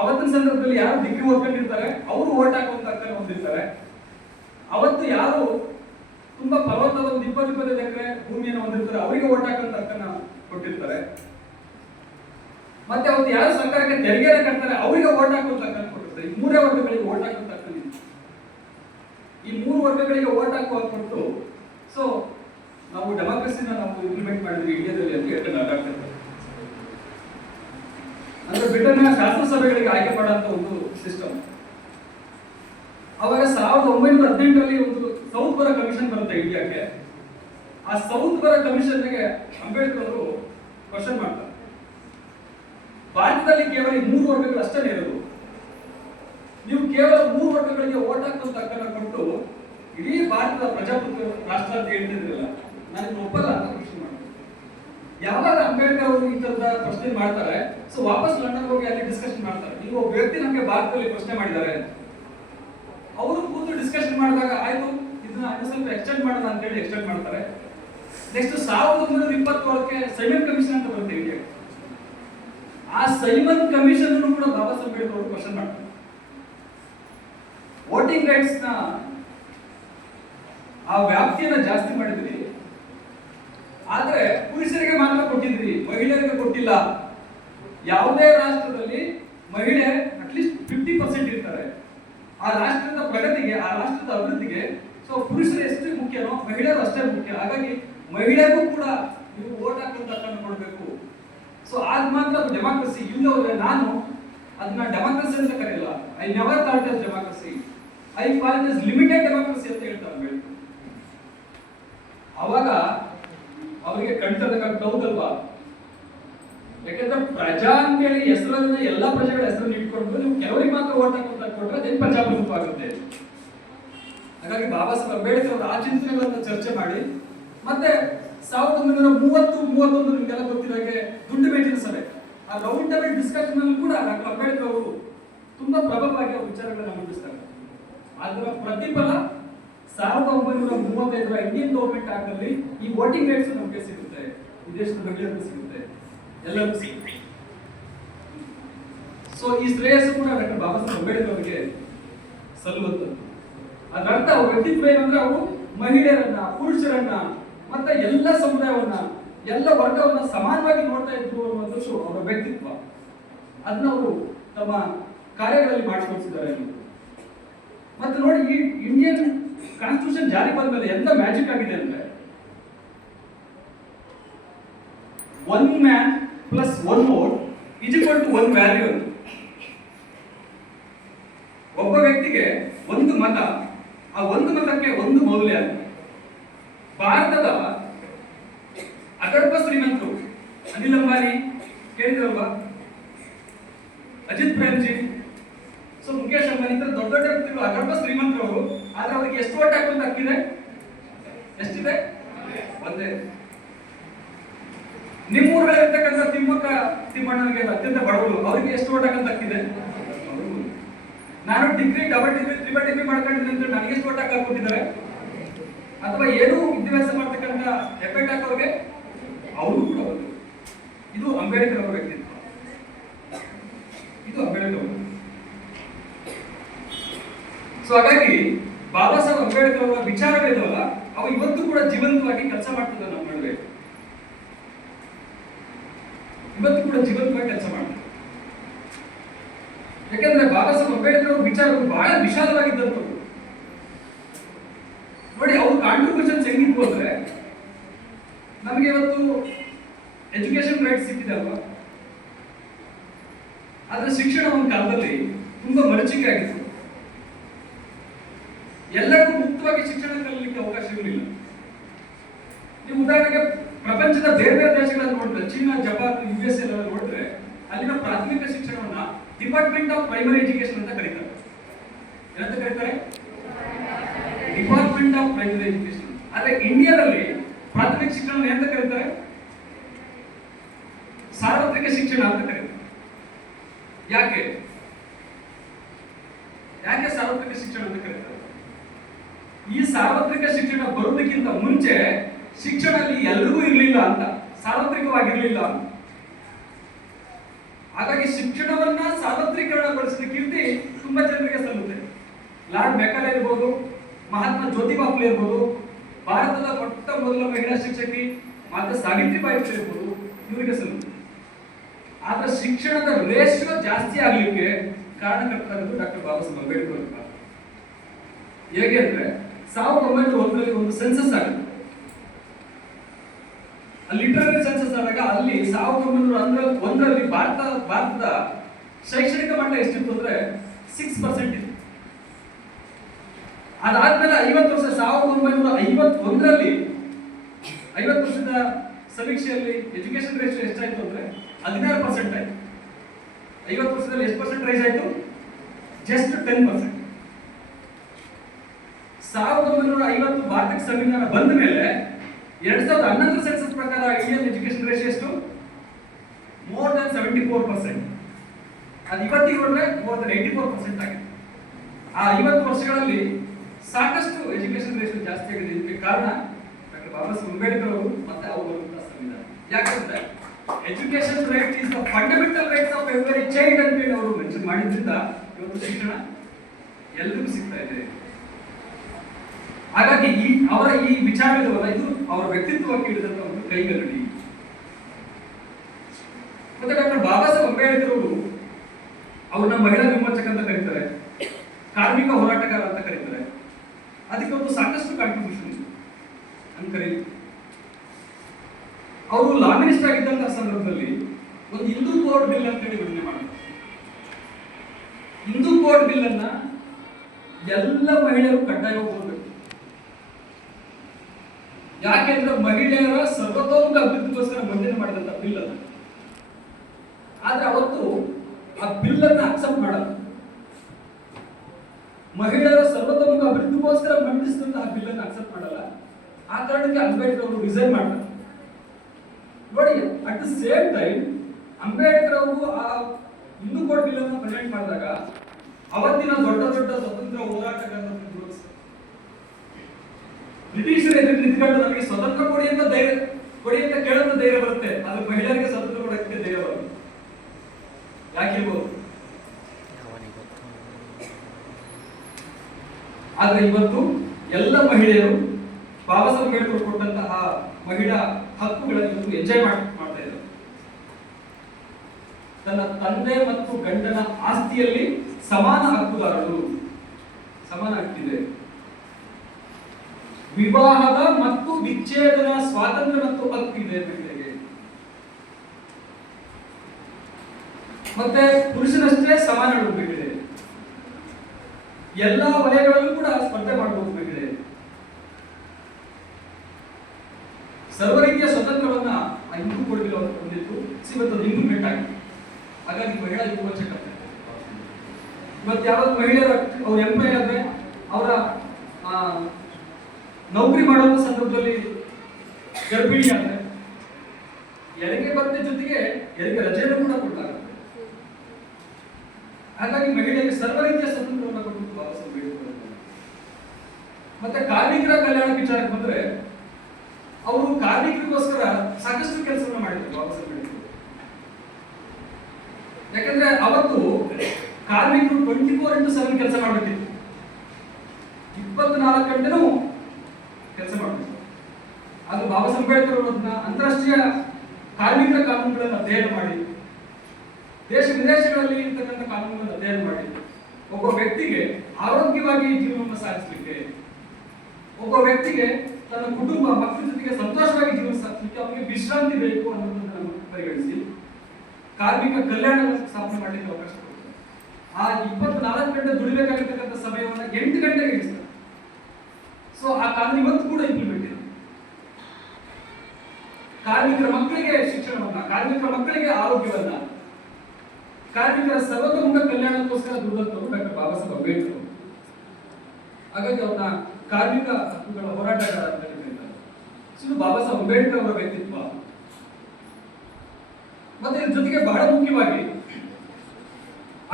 ಅವತ್ತಿನ ಸಂದರ್ಭದಲ್ಲಿ ಯಾರು ಡಿಗ್ರಿ ಓದ್ಕೊಂಡಿರ್ತಾರೆ ಅವರು ವೋಟ್ ಹಾಕುವಂತ ಹಕ್ಕನ್ನು ಹೊಂದಿರ್ತಾರೆ. ಅವತ್ತು ಯಾರು ತುಂಬಾ ಫಲವತ್ತಾದ ಒಂದು 20-25 ಎಕರೆ ಭೂಮಿಯನ್ನು ಹೊಂದಿರ್ತಾರೆ ಅವರಿಗೆ ವೋಟ್ ಹಾಕುವಂತ ಹಕ್ಕನ್ನ ಕೊಟ್ಟಿರ್ತಾರೆ. ಮತ್ತೆ ಅವತ್ತು ಯಾರು ಸರ್ಕಾರಕ್ಕೆ ತೆರಿಗೆಯನ್ನು ಕಟ್ತಾರೆ ಅವರಿಗೆ ವೋಟ್ ಹಾಕುವಂತ ಹಕ್ಕನ್ನು ಕೊಟ್ಟಿರ್ತಾರೆ. ಈ 3 ವರ್ಗಗಳಿಗೆ ವೋಟ್ ಹಾಕುವಂತ ಹಕ್ಕನ್ನು, ಈ 3 ವರ್ಗಗಳಿಗೆ ವೋಟ್ ಹಾಕುವ ಕೊಟ್ಟು ಸೊ ನಾವು ಡೆಮಾಕ್ರಸಿನ ನಾವು ಇಂಪ್ಲಿಮೆಂಟ್ ಮಾಡಿದ್ವಿ ಇಂಡಿಯಾದಲ್ಲಿ ಅಂತ ಹೇಳ್ಕೊಂಡು ಆಟಾಡ್ತಿರ್ತಾರೆ. ಅಂದ್ರೆ ಬ್ರಿಟನ್ನ ಶಾಸನಸಭೆಗಳಿಗೆ ಆಯ್ಕೆ ಮಾಡುವಂತ ಒಂದು ಸಿಸ್ಟಮ್. ಅವಾಗ 1918ರಲ್ಲಿ ಒಂದು ಸೌತ್ ಬರ ಕಮಿಷನ್ ಬರುತ್ತೆ ಇಂಡಿಯಾಕ್ಕೆ. ಆ ಸೌತ್ ಬರ ಕಮಿಷನ್ಗೆ ಅಂಬೇಡ್ಕರ್ ಅವರು ಕ್ವಶನ್ ಮಾಡ್ತಾರೆ, ಭಾರತದಲ್ಲಿ ಕೇವಲ 3 ವರ್ಗಗಳು ಅಷ್ಟೇ ಇರೋದು, ನೀವು ಕೇವಲ 3 ವರ್ಗಗಳಿಗೆ ವೋಟ್ ಹಾಕುವಂತ ಹಕ್ಕನ್ನು ಕೊಟ್ಟು ಇಡೀ ಭಾರತದ ಪ್ರಜಾಪ್ರಭುತ್ವ ರಾಷ್ಟ್ರ ಅಂತ ಹೇಳ್ತಿದ್ರಲ್ಲ, ನನಗೆ ಒಪ್ಪಲ್ಲ ಅಂತ ಪ್ರಶ್ನೆ ಮಾಡ್ತಾರೆ. ಯಾವಾಗ ಅಂಬೇಡ್ಕರ್ ಅವರು ಈ ತರದ ಪ್ರಶ್ನೆ ಮಾಡ್ತಾರೆ, ಸೊ ವಾಪಸ್ ಲಂಡನ್ ಹೋಗಿ ಅಲ್ಲಿ ಡಿಸ್ಕಷನ್ ಮಾಡ್ತಾರೆ. ನೀವು ಒಬ್ಬ ವ್ಯಕ್ತಿ ನಮಗೆ ಭಾರತದಲ್ಲಿ ಪ್ರಶ್ನೆ ಮಾಡಿದ್ದಾರೆ, ಅವರು ಕೂತು ಡಿಸ್ಕಷನ್ ಮಾಡಿದಾಗ ಆಯ್ತು ಇದನ್ನ ಸ್ವಲ್ಪ ಎಕ್ಸ್ಟೆಂಡ್ ಮಾಡೋಣ ಅಂತ ಹೇಳಿ ಎಕ್ಸ್ಟೆಂಡ್ ಮಾಡ್ತಾರೆ. ನೆಕ್ಸ್ಟ್ 1920 ಸೈಮನ್ ಕಮಿಷನ್ ಅಂತ ಬರುತ್ತೆ ಇಂಡಿಯಾಗೆ. ಆ ಸೈಮನ್ ಕಮಿಷನ್ ಕೂಡ ಬಾಬಾ ಸಾಹೇಬ್ ಅಂಬೇಡ್ಕರ್ ಅವರು ಕ್ವಶನ್ ಮಾಡ್ತಾರೆ. ವೋಟಿಂಗ್ ರೈಟ್ಸ್ ನ ಆ ವ್ಯಾಪ್ತಿಯನ್ನ ಜಾಸ್ತಿ ಮಾಡಿದ್ರಿ, ಆದ್ರೆ ಪುರುಷರಿಗೆ ಮಾತ್ರ ಕೊಟ್ಟಿದ್ರಿ, ಮಹಿಳೆಯರಿಗೆ ಕೊಟ್ಟಿಲ್ಲ. ಯಾವುದೇ ರಾಷ್ಟ್ರದಲ್ಲಿ ಮಹಿಳೆ ಅಟ್ಲೀಸ್ಟ್ 50% ಇರ್ತಾರೆ. ಆ ರಾಷ್ಟ್ರದ ಪ್ರಗತಿಗೆ, ಆ ರಾಷ್ಟ್ರದ ಅಭಿವೃದ್ಧಿಗೆ ಸೊ ಪುರುಷರು ಎಷ್ಟು ಮುಖ್ಯನೋ ಮಹಿಳೆಯರು ಅಷ್ಟೇ ಮುಖ್ಯ. ಹಾಗಾಗಿ ಮಹಿಳೆಯರಿಗೂ ಕೂಡ ನೀವು ವೋಟ್ ಹಾಕುವಂತ ಹಕ್ಕನ್ನು ಕೊಡಬೇಕು. ಸೊ ಆಗ ಮಾತ್ರ ಅದು ಡೆಮಾಕ್ರಸಿ. ಇಲ್ಲವರೆ ನಾನು ಅದನ್ನ ಡೆಮಾಕ್ರಸಿ ಅಂತ ಕರೆಯಲ್ಲ. I never called it democracy, I call it limited democracy ಅಂತ ಹೇಳ್ತಾರೆ ಅಂಬೇಡ್ಕರ್. ಅವಾಗ ಅವರಿಗೆ ಕಣ್ತದಕ್ಕಾಗ್ತೌದಲ್ವಾ? ಯಾಕಂದ್ರೆ ಪ್ರಜಾ ಅಂತೇಳಿ ಹೆಸರನ್ನ ಎಲ್ಲಾ ಪ್ರಜೆಗಳ ಹೆಸರನ್ನು ಇಟ್ಕೊಂಡು ನೀವು ಕೆಲವರಿಗೆ ಮಾತ್ರ ವೋಟ್ ಹಾಕುವಂತ ಕೊಟ್ಟರೆ ಅದೇನು ಪ್ರಜಾಪ್ರಭುತ್ವ ಆಗುತ್ತೆ. ಹಾಗಾಗಿ ಬಾಬಾ ಸಾಹೇಬ್ ಅಂಬೇಡ್ಕರ್ ಅವರು ಆ ಚಿಂತನೆಗಳನ್ನ ಚರ್ಚೆ ಮಾಡಿ ಮತ್ತೆ 1930-31 ನಿಮಗೆಲ್ಲ ಗೊತ್ತಿರೋಗೆ ದುಂಡು ಮೇಜಿನ ಸಭೆ, ಆ ರೌಂಡ್ ಟೇಬಲ್ ಡಿಸ್ಕಷನ್ ಅಲ್ಲಿ ಕೂಡ ಡಾಕ್ಟರ್ ಅಂಬೇಡ್ಕರ್ ಅವರು ತುಂಬಾ ಪ್ರಬಲವಾಗಿ ಅವರ ವಿಚಾರಗಳನ್ನ ಮಂಡಿಸ್ತಾರೆ. ಅದರ ಪ್ರತಿಫಲ 1935 ಇಂಡಿಯನ್ ಗವರ್ಮೆಂಟ್ ಆಕ್ಟ್ ಅಲ್ಲಿ ಈ ವೋಟಿಂಗ್ ರೈಟ್ಸ್ ನಮಗೆ ಸಿಗುತ್ತೆ, ಈ ದೇಶದ ಮಹಿಳೆಯರಿಗೂ ಸಿಗುತ್ತೆ, ಎಲ್ಲರಿಗೂ ಸಿಗುತ್ತೆ. ಸೊ ಈ ಶ್ರೇಯಸ್ಸು ಕೂಡ ಡಾಕ್ಟರ್ ಬಾಬಾ ಸಾಹೇಬ್ ಅಂಬೇಡ್ಕರ್ ಅವರಿಗೆ ಸಲ್ಲುವಂಥದ್ದು. ಅದರ ಅರ್ಥ ಅವ್ರ ವ್ಯಕ್ತಿತ್ವ ಏನಂದ್ರೆ ಅವರು ಮಹಿಳೆಯರನ್ನ, ಪುರುಷರನ್ನ ಮತ್ತೆ ಎಲ್ಲ ಸಮುದಾಯವನ್ನ, ಎಲ್ಲ ವರ್ಗವನ್ನ ಸಮಾನವಾಗಿ ನೋಡ್ತಾ ಇದ್ರು ಅನ್ನುವಂಥದ್ದು ಅವರ ವ್ಯಕ್ತಿತ್ವ. ಅದನ್ನ ಅವರು ತಮ್ಮ ಕಾರ್ಯಗಳಲ್ಲಿ ಮಾಡಿಸ್ಕೊಳ್ತಿದ್ದಾರೆ. ಮತ್ತೆ ನೋಡಿ, ಈ ಇಂಡಿಯನ್ ಕಾನ್ಸ್ಟಿಟ್ಯೂಷನ್ ಜಾರಿ ಬಂದ ಮೇಲೆ ಎಂತ ಮ್ಯಾಜಿಕ್ ಆಗಿದೆ ಅಂದ್ರೆ 1 man plus 1 vote is equal to 1 value. ಒಬ್ಬ ವ್ಯಕ್ತಿಗೆ ಒಂದು ಮತ, ಆ ಒಂದು ಮತಕ್ಕೆ ಒಂದು ಮೌಲ್ಯ. ಭಾರತದ ಅಗರ್ಭ ಶ್ರೀಮಂತರು ಅನಿಲ್ ಅಂಬಾನಿ ಕೇಳಿದ್ರಲ್ವಾ, ಅಜಿತ್ ಪ್ರೇಮ್ಜಿ, ಸೊ ಮುಖೇಶ್ ಅಂಬಾನಿ ಅಂತ ದೊಡ್ಡ ದೊಡ್ಡ ವ್ಯಕ್ತಿಗಳು ಅಗರ್ಭ ಶ್ರೀಮಂತರು ಅವರು. ಆದ್ರೆ ಅವರಿಗೆ ಎಷ್ಟು ವೋಟ್ ಹಾಕುವಂತ ಹಕ್ಕಿದೆ? ಎಷ್ಟಿದೆ? ಒಂದೇ. ನಿಮ್ಮೂರಲ್ಲಿರ್ತಕ್ಕಂಥ ತಿಮ್ಮಣ್ಣನಿಗೆ ಅತ್ಯಂತ ಬಡವರು, ಅವರಿಗೆ ಎಷ್ಟು ವೋಟ್ ಹಾಕಂತ ಹಕ್ಕಿದೆ? ನಾನು degree, double degree, triple degree ಮಾಡ್ಕೊಂಡಿದ್ದೀನಿ ಅಂತ ನನಗೆ ಎಷ್ಟು ವೋಟ್ ಹಾಕಿದ್ದಾರೆ? ಅಥವಾ ಏನೂ ವಿದ್ಯಾಭ್ಯಾಸ ಮಾಡ್ತಕ್ಕಂಥ ಎಫೆಕ್ಟ್ ಹಾಕೋರಿಗೆ ಅವರು ಕೂಡ ಅವರು. ಇದು ಅಂಬೇಡ್ಕರ್ ಅವರ ವ್ಯಕ್ತಿತ್ವ, ಇದು ಅಂಬೇಡ್ಕರ್ ಅವರು. ಸೊ ಹಾಗಾಗಿ ಬಾಬಾ ಸಾಹೇಬ್ ಅಂಬೇಡ್ಕರ್ ಅವರ ವಿಚಾರಗಳಿದಾವಲ್ಲ, ಅವು ಇವತ್ತು ಕೂಡ ಜೀವಂತವಾಗಿ ಕೆಲಸ ಮಾಡ್ತಿದ್ದಾರೆ ನಮ್ಮ ನಡುವೆ. ಇವತ್ತು ಕೂಡ ಜೀವಂತವಾಗಿ ಕೆಲಸ ಮಾಡ್ತಾರೆ. ಯಾಕಂದ್ರೆ ಬಾಬಾ ಸಾಹೇಬ್ ಅಂಬೇಡ್ಕರ್ ಅವ್ರ ವಿಚಾರಗಳು ಬಹಳ ವಿಶಾಲವಾಗಿದ್ದಂಥವ್ರು. ನೋಡಿ, ಅವ್ರ ಕಾಂಟ್ರಿಬ್ಯೂಷನ್ಸ್ ಹೆಂಗಿದ್ವು ಅಂದ್ರೆ, ನಮಗೆ ಇವತ್ತು ಎಜುಕೇಶನ್ ರೈಟ್ ಸಿಕ್ಕಿದೆ ಅಲ್ವಾ, ಆದ್ರೆ ಶಿಕ್ಷಣ ಒಂದು ಕಾಲದಲ್ಲಿ ತುಂಬಾ ಮರೀಚಿಕೆ ಆಗಿತ್ತು. ಎಲ್ಲರಿಗೂ ಮುಕ್ತವಾಗಿ ಶಿಕ್ಷಣ ಕಲಿಯಲಿಕ್ಕೆ ಅವಕಾಶ ಇರಲಿಲ್ಲ. ನೀವು ಉದಾಹರಣೆಗೆ ಪ್ರಪಂಚದ ಬೇರೆ ಬೇರೆ ದೇಶಗಳನ್ನು ನೋಡಿದ್ರೆ, ಚೀನಾ, ಜಪಾನ್, US ಎಲ್ಲ ನೋಡಿದ್ರೆ, ಅಲ್ಲಿನ ಪ್ರಾಥಮಿಕ ಶಿಕ್ಷಣವನ್ನ ಡಿಪಾರ್ಟ್ಮೆಂಟ್ ಆಫ್ ಪ್ರೈಮರಿ ಎಜುಕೇಶನ್ ಅಂತ ಕರೀತಾರೆ. ಏನಂತ ಕರೀತಾರೆ? Department of primary education. ಆದ್ರೆ ಇಂಡಿಯಾದಲ್ಲಿ ಪ್ರಾಥಮಿಕ ಶಿಕ್ಷಣ ಏನಂತ ಕರೀತಾರೆ? ಸಾರ್ವತ್ರಿಕ ಶಿಕ್ಷಣ ಅಂತ ಕರೀತಾರೆ. ಯಾಕೆ ಸಾರ್ವತ್ರಿಕ ಶಿಕ್ಷಣ ಅಂತ ಕರೀತಾರೆ? ಈ ಸಾರ್ವತ್ರಿಕ ಶಿಕ್ಷಣ ಬರೋದಕ್ಕಿಂತ ಮುಂಚೆ ಶಿಕ್ಷಣ ಅಲ್ಲಿ ಎಲ್ರಿಗೂ ಇರಲಿಲ್ಲ ಅಂತ, ಸಾರ್ವತ್ರಿಕವಾಗಿರ್ಲಿಲ್ಲ ಅಂತ. ಹಾಗಾಗಿ ಶಿಕ್ಷಣವನ್ನ ಸಾರ್ವತ್ರಿಕರಣಗೊಳಿಸಿದ ಕೀರ್ತಿ ತುಂಬಾ ಜನರಿಗೆ ಸಲ್ಲುತ್ತೆ. ಲಾರ್ಡ್ ಮೆಕಾಲೆ ಇರ್ಬೋದು, ಮಹಾತ್ಮ ಜ್ಯೋತಿಬಾ ಫುಲೆ ಇರ್ಬೋದು, ಭಾರತದ ಮೊಟ್ಟ ಮೊದಲ ಮಹಿಳಾ ಶಿಕ್ಷಕಿ ಮಾತಾ ಸಾವಿತ್ರಿಬಾಯಿ ಫುಲೆ ಇರ್ಬೋದು, ಇವರಿಗೆ ಸಲ್ಲುತ್ತೆ. ಆದ್ರೆ ಶಿಕ್ಷಣದ ರೇಷಿಯೋ ಜಾಸ್ತಿ ಆಗ್ಲಿಕ್ಕೆ ಕಾರಣಕರ್ತರಾಗಿದ್ದು ಡಾಕ್ಟರ್ ಬಾಬಾ ಸಾಹೇಬ್ ಅಂಬೇಡ್ಕರ್ ಅಂತ. ಹೇಗೆ ಅಂದ್ರೆ 1901ರಲ್ಲಿ ಒಂದು ಸೆನ್ಸಸ್ ಆಗುತ್ತೆ. ಲಿಟರರಿ ಸೆನ್ಸಸ್ ಆದಾಗ ಅಲ್ಲಿ 1901ರಲ್ಲಿ ಭಾರತದ ಶೈಕ್ಷಣಿಕ ಮಟ್ಟ ಎಷ್ಟಿತ್ತು ಅಂದ್ರೆ 6% ಇತ್ತು. ಅದಾದ್ಮೇಲೆ 50 ವರ್ಷ 1951ರಲ್ಲಿ 50 ವರ್ಷದ ಸಮೀಕ್ಷೆಯಲ್ಲಿ ಎಜುಕೇಶನ್ ರೇಷಿಯೋ ಎಷ್ಟಾಯ್ತು ಅಂದ್ರೆ 16% ಆಯ್ತು. 50 ವರ್ಷದಲ್ಲಿ ಎಷ್ಟು ಪರ್ಸೆಂಟ್ ರೈಸ್ ಆಯ್ತು? ಜಸ್ಟ್ 10%. 1950 ಭಾರತಕ್ಕೆ ಸಂವಿಧಾನ ಬಂದ ಮೇಲೆ 2011 ಸೆನ್ಸಸ್ ಪ್ರಕಾರ ಇಂಡಿಯನ್ ಎಜುಕೇಶನ್ ರೇಷಿಯೋ ಎಷ್ಟು? More than 74%. ಅದು ಇವತ್ತಿಗೆ ನೋಡಿದ್ರೆ ಮೋರ್ ದನ್ 84% ಆಗಿದೆ. ಆ 50 ವರ್ಷಗಳಲ್ಲಿ ಸಾಕಷ್ಟು ಎಜುಕೇಶನ್ ರೇಷಿಯೋ ಜಾಸ್ತಿ ಆಗಿದೆ. ಇದಕ್ಕೆ ಕಾರಣ ಡಾಕ್ಟರ್ ಬಾಬಾ ಸಾಹೇಬ್ ಅಂಬೇಡ್ಕರ್ ಅವರು ಮತ್ತೆ ಅವರು ಸಂವಿಧಾನ. ಯಾಕಂದ್ರೆ education right is the fundamental rights of every child ಅಂತ ಹೇಳಿ ಅವರು ಮೆನ್ಷನ್ ಮಾಡಿದ್ರಿಂದ ಇವತ್ತು ಶಿಕ್ಷಣ ಎಲ್ಲರಿಗೂ ಸಿಗ್ತಾ ಇದೆ. ಹಾಗಾಗಿ ಅವರ ಈ ವಿಚಾರವಲ್ಲ, ಇದು ಅವರ ವ್ಯಕ್ತಿತ್ವಕ್ಕೆ ಹಿಡಿದಂತ ಒಂದು ಕೈಗನ್ನಡಿ. ಮತ್ತೆ ಡಾಕ್ಟರ್ ಬಾಬಾ ಸಾಹೇಬ್ ಅಂಬೇಡ್ಕರ್ ಅವರು ಅವ್ರನ್ನ ಮಹಿಳಾ ವಿಮೋಚಕ ಅಂತ ಕರೀತಾರೆ, ಕಾರ್ಮಿಕ ಹೋರಾಟಗಾರ ಅಂತ ಕರೀತಾರೆ. ಅದಕ್ಕೆ ಒಂದು ಸಾಕಷ್ಟು ಕಾಂಟ್ರಿಬ್ಯೂಷನ್ ಅಂತ ಕರೀತಾರೆ. ಅವರು ಲಾ ಮಿನಿಸ್ಟರ್ ಆಗಿದ್ದಂತಹ ಸಂದರ್ಭದಲ್ಲಿ ಒಂದು ಹಿಂದೂ ಕೋಡ್ ಬಿಲ್ ಅಂತ ಹೇಳಿ ಘೋಷಣೆ ಮಾಡ್ತಾರೆ. ಹಿಂದೂ ಕೋಡ್ ಬಿಲ್ ಅನ್ನ ಎಲ್ಲ ಮಹಿಳೆಯರು ಕಡ್ಡಾಯವಾಗಿ ಓದಬೇಕು. ಯಾಕೆಂದ್ರೆ ಮಹಿಳೆಯರ ಸರ್ವತೋಮುಖ ಅಭಿವೃದ್ಧಿಗೋಸ್ಕರ ಮಂಡನೆ ಮಾಡಿದಂತ ಬಿಲ್ ಅದು. ಆದ್ರೆ ಅವತ್ತು ಆ ಬಿಲ್ ಅನ್ನ ಅಕ್ಸೆಪ್ಟ್ ಮಾಡಲ್ಲ. ಮಹಿಳೆಯರ ಸರ್ವತೋಮುಖ ಅಭಿವೃದ್ಧಿಗೋಸ್ಕರ ಮಂಡಿಸಿದಂತಹ ಬಿಲ್ ಅನ್ನ ಅಕ್ಸೆಪ್ಟ್ ಮಾಡಲ್ಲ. ಆ ಕಾರಣಕ್ಕೆ ಅಂಬೇಡ್ಕರ್ ಅವರು ರಿಸೈನ್ ಮಾಡ್ತಾರೆ. ನೋಡಿ, at the same time Ambedkar ಅವರು ಆ ಹಿಂದೂ ಕೋಡ್ ಬಿಲ್ ಅನ್ನು ಪ್ರೆಸೆಂಟ್ ಮಾಡಿದಾಗ ಅವತ್ತಿನ ದೊಡ್ಡ ದೊಡ್ಡ ಸ್ವತಂತ್ರ ಹೋರಾಟಗಾರರನ್ನು ವಿರೋಧಿಸಿದರು. ಬ್ರಿಟಿಷರು ಎದುರು ನಿಂತ್ಕೊಂಡು ನಮಗೆ ಸ್ವತಂತ್ರ ಕೊಡಿ ಅಂತ ಕೇಳೋದು ಧೈರ್ಯ ಬರುತ್ತೆ, ಆದ್ರೆ ಮಹಿಳೆಯರಿಗೆ ಸ್ವತಂತ್ರ ಕೊಡೋಕ್ಕೆ ಧೈರ್ಯ ಬರುತ್ತೆ. ಯಾಕಿರ್ಬೋದು? ಆದ್ರೆ ಇವತ್ತು ಎಲ್ಲ ಮಹಿಳೆಯರು ಬಾಬಾ ಸಾಹೇಬ್ ಅಂಬೇಡ್ಕರ್ ಕೊಟ್ಟಂತಹ ಮಹಿಳಾ ಹಕ್ಕುಗಳನ್ನು ಎಂಜಾಯ್ ಮಾಡ್ತಾ ಇದ್ದಾರೆ. ತನ್ನ ತಂದೆ ಮತ್ತು ಗಂಡನ ಆಸ್ತಿಯಲ್ಲಿ ಸಮಾನ ಹಕ್ಕುದಾರರು, ಸಮಾನ ಹಕ್ಕಿದೆ. ವಿವಾಹದ ಮತ್ತು ವಿಚ್ಛೇದನ ಸ್ವಾತಂತ್ರ್ಯ ಮತ್ತು ಹಕ್ಕಿದೆ ಮಹಿಳೆಗೆ. ಮತ್ತೆ ಪುರುಷನಷ್ಟೇ ಸಮಾನ ಮಹಿಳೆ. ಎಲ್ಲಾ ವಲಯಗಳಲ್ಲೂ ಕೂಡ ಸ್ಪರ್ಧೆ ಮಾಡಬಹುದು ಮಹಿಳೆ. ಸರ್ವ ರೀತಿಯ ಸ್ವತಂತ್ರವನ್ನ ಹಿಂದೂ ಕೋಡ್ ಹೊಂದಿತ್ತು. ಇವತ್ತು ಇಂಪ್ಲಿಮೆಂಟ್ ಆಗಿದೆ. ಹಾಗಾಗಿ ಮಹಿಳಾ ವಿಮೋಚಕ ಇವತ್ತು ಯಾವತ್ತು ಮಹಿಳೆಯರ ಅವ್ರ ಎಂಪ್ಲಾಯ್ ಆದ್ರೆ ಅವರ ನೌಕರಿ ಮಾಡುವ ಸಂದರ್ಭದಲ್ಲಿ ಗರ್ಭಿಣಿ ಆದ್ರೆ ಹೆರಿಗೆ ಬಂದ ಜೊತೆಗೆ ಹೆರಿಗೆ ರಜೆಯನ್ನು ಕೂಡ ಕೊಡಲಾಗುತ್ತೆ. ಹಾಗಾಗಿ ಮಹಿಳೆಯರಿಗೆ ಸರ್ವ ರೀತಿಯ ಸ್ವತಂತ್ರವನ್ನು ಕೊಟ್ಟು ಬಾಬಾ ಸಾಹೇಬ್ ಅಂಬೇಡ್ಕರ್. ಮತ್ತೆ ಕಾರ್ಮಿಕರ ಕಲ್ಯಾಣ ವಿಚಾರಕ್ಕೆ ಬಂದ್ರೆ ಅವರು ಕಾರ್ಮಿಕರಿಗೋಸ್ಕರ ಸಾಕಷ್ಟು ಕೆಲಸವನ್ನು ಮಾಡಿದ್ರು ಬಾಬಾ ಸಾಹೇಬ್ ಅಂಬೇಡ್ಕರ್. ಯಾಕಂದ್ರೆ ಅವತ್ತು ಕಾರ್ಮಿಕರು 24x7 ಕೆಲಸ ಮಾಡಬೇಕಿತ್ತು. 24 ಗಂಟೆನೂ ಕೆಲಸ ಮಾಡಬೇಕು. ಅದು ಬಾಬಾ ಸಾಹೇಬ್ ಅಂಬೇಡ್ಕರ್ ಅವರನ್ನ ಅಂತಾರಾಷ್ಟ್ರೀಯ ಕಾರ್ಮಿಕರ ಕಾನೂನುಗಳನ್ನು ಅಧ್ಯಯನ ಮಾಡಿ, ದೇಶ ವಿದೇಶಗಳಲ್ಲಿ ಇರ್ತಕ್ಕಂಥ ಕಾನೂನುಗಳನ್ನು ಅಧ್ಯಯನ ಮಾಡಿ, ಒಬ್ಬ ವ್ಯಕ್ತಿಗೆ ಆರೋಗ್ಯವಾಗಿ ಜೀವನವನ್ನು ಸಾಗಿಸಲಿಕ್ಕೆ, ಒಬ್ಬ ವ್ಯಕ್ತಿಗೆ ತನ್ನ ಕುಟುಂಬ ಮಕ್ಕಳ ಜೊತೆಗೆ ಸಂತೋಷವಾಗಿ ಜೀವನ ಸಾಗಿಸಲಿಕ್ಕೆ ಅವನಿಗೆ ವಿಶ್ರಾಂತಿ ಬೇಕು ಅನ್ನೋದನ್ನು ಪರಿಗಣಿಸಿ ಕಾರ್ಮಿಕ ಕಲ್ಯಾಣ ಸ್ಥಾಪನೆ ಮಾಡಲಿಕ್ಕೆ ಅವಕಾಶ ಕೊಡ್ತಾರೆ. ಆ 24 ಗಂಟೆ ದುಡಿಬೇಕಾಗಿರ್ತಕ್ಕಂಥ ಸಮಯವನ್ನು 8 ಗಂಟೆಗೆ ಇಳಿಸ್ತಾರೆ. ಸೊ ಆ ಕಾನೂನು ಇವತ್ತು ಕೂಡ ಇಂಪ್ಲಿಮೆಂಟ್ ಇದೆ. ಕಾರ್ಮಿಕರ ಮಕ್ಕಳಿಗೆ ಶಿಕ್ಷಣವನ್ನ, ಕಾರ್ಮಿಕರ ಮಕ್ಕಳಿಗೆ ಆರೋಗ್ಯವನ್ನ, ಕಾರ್ಮಿಕರ ಸರ್ವತೋಮುಖ ಕಲ್ಯಾಣಕ್ಕೋಸ್ಕರ ದುಡಿದಂತವರು ಡಾಕ್ಟರ್ ಬಾಬಾ ಸಾಹೇಬ್ ಅಂಬೇಡ್ಕರ್. ಹಾಗಾಗಿ ಅವ್ರನ್ನ ಕಾರ್ಮಿಕ ಹಕ್ಕುಗಳ ಹೋರಾಟಗಾರ ಅಂತ ಕರೀತಾರೆ. ಇದು ಬಾಬಾ ಸಾಹೇಬ್ ಅಂಬೇಡ್ಕರ್ ಅವರ ವ್ಯಕ್ತಿತ್ವ. ಮತ್ತೆ ಇದ್ರ ಜೊತೆಗೆ ಬಹಳ ಮುಖ್ಯವಾಗಿ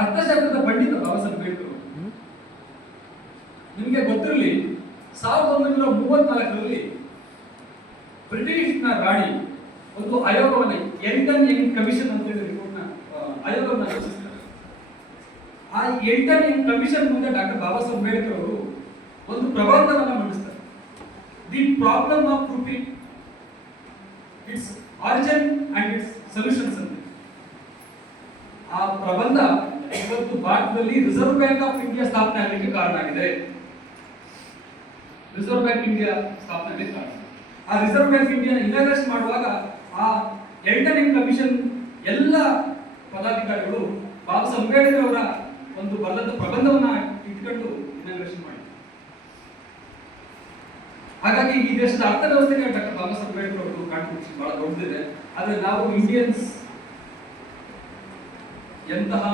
ಅರ್ಥಶಾಸ್ತ್ರದ ಪಂಡಿತ ಬಾಬಾ ಸಾಹೇಬ್ ಅಂಬೇಡ್ಕರ್. ನಿಮಗೆ ಗೊತ್ತಿರಲಿ, 1934ರಲ್ಲಿ ಬ್ರಿಟಿಷ್ನ ರಾಣಿ ಒಂದು ಆಯೋಗವನ್ನು, ಎಲ್ಟನ್ ಯಂಗ್ ಕಮಿಷನ್ ಅಂತ ಹೇಳಿ ರಿಪೋರ್ಟ್ನ ಆಯೋಗವನ್ನು ರಚಿಸಿದ್ದಾರೆ. ಆ ಎಲ್ಟನ್ ಯಂಗ್ ಕಮಿಷನ್ ಮುಂದೆ ಡಾಕ್ಟರ್ ಬಾಬಾ ಸಾಹೇಬ್ ಅಂಬೇಡ್ಕರ್ ಅವರು ಒಂದು ಪ್ರಬಂಧವನ್ನು ಮಂಡಿಸ್ತಾರೆ. The problem of proofing, its origin and its solutions ಅಂತ. ಆ ಪ್ರಬಂಧ ಇವತ್ತು ಭಾರತದಲ್ಲಿ ರಿಸರ್ವ್ ಬ್ಯಾಂಕ್ ಆಫ್ ಇಂಡಿಯಾ ಸ್ಥಾಪನೆ ಆಗಲಿಕ್ಕೆ ಕಾರಣ ಆಗಿದೆ. ರಿಸರ್ವ್ ಬ್ಯಾಂಕ್ ಇಂಡಿಯಾ ಸ್ಥಾಪನೆ ಕಾರಣ. ಆ ರಿಸರ್ವ್ ಬ್ಯಾಂಕ್ ಇಂಡಿಯಾ ಇನಾಗ್ರೇಷನ್ ಮಾಡುವಾಗ ಆ ಎಲ್ಟನ್ ಯಂಗ್ ಕಮಿಷನ್ ಎಲ್ಲ ಪದಾಧಿಕಾರಿಗಳು ಬಾಬಾ ಸಾಹೇಬ್ ಅಂಬೇಡ್ಕರ್ ಅವರ ಒಂದು ಬಲ್ಲದ ಪ್ರಬಂಧವನ್ನ ಇಟ್ಕೊಂಡು ಇನಾಗ್ರೇಷನ್ ಮಾಡಿ. ಹಾಗಾಗಿ ಈ ದೇಶದ ಅರ್ಥವ್ಯವಸ್ಥೆಗೆ ಡಾಕ್ಟರ್ ಬಾಬಾ ಸಾಹೇಬ್ ಅಂಬೇಡ್ಕರ್ ಅವರು ಕಾಂಟ್ರಿಬ್ಯೂಷನ್ ಬಹಳ ದೊಡ್ಡದಿದೆ. ಆದ್ರೆ ನಾವು ಇಂಡಿಯನ್ಸ್ ಎಂತಹ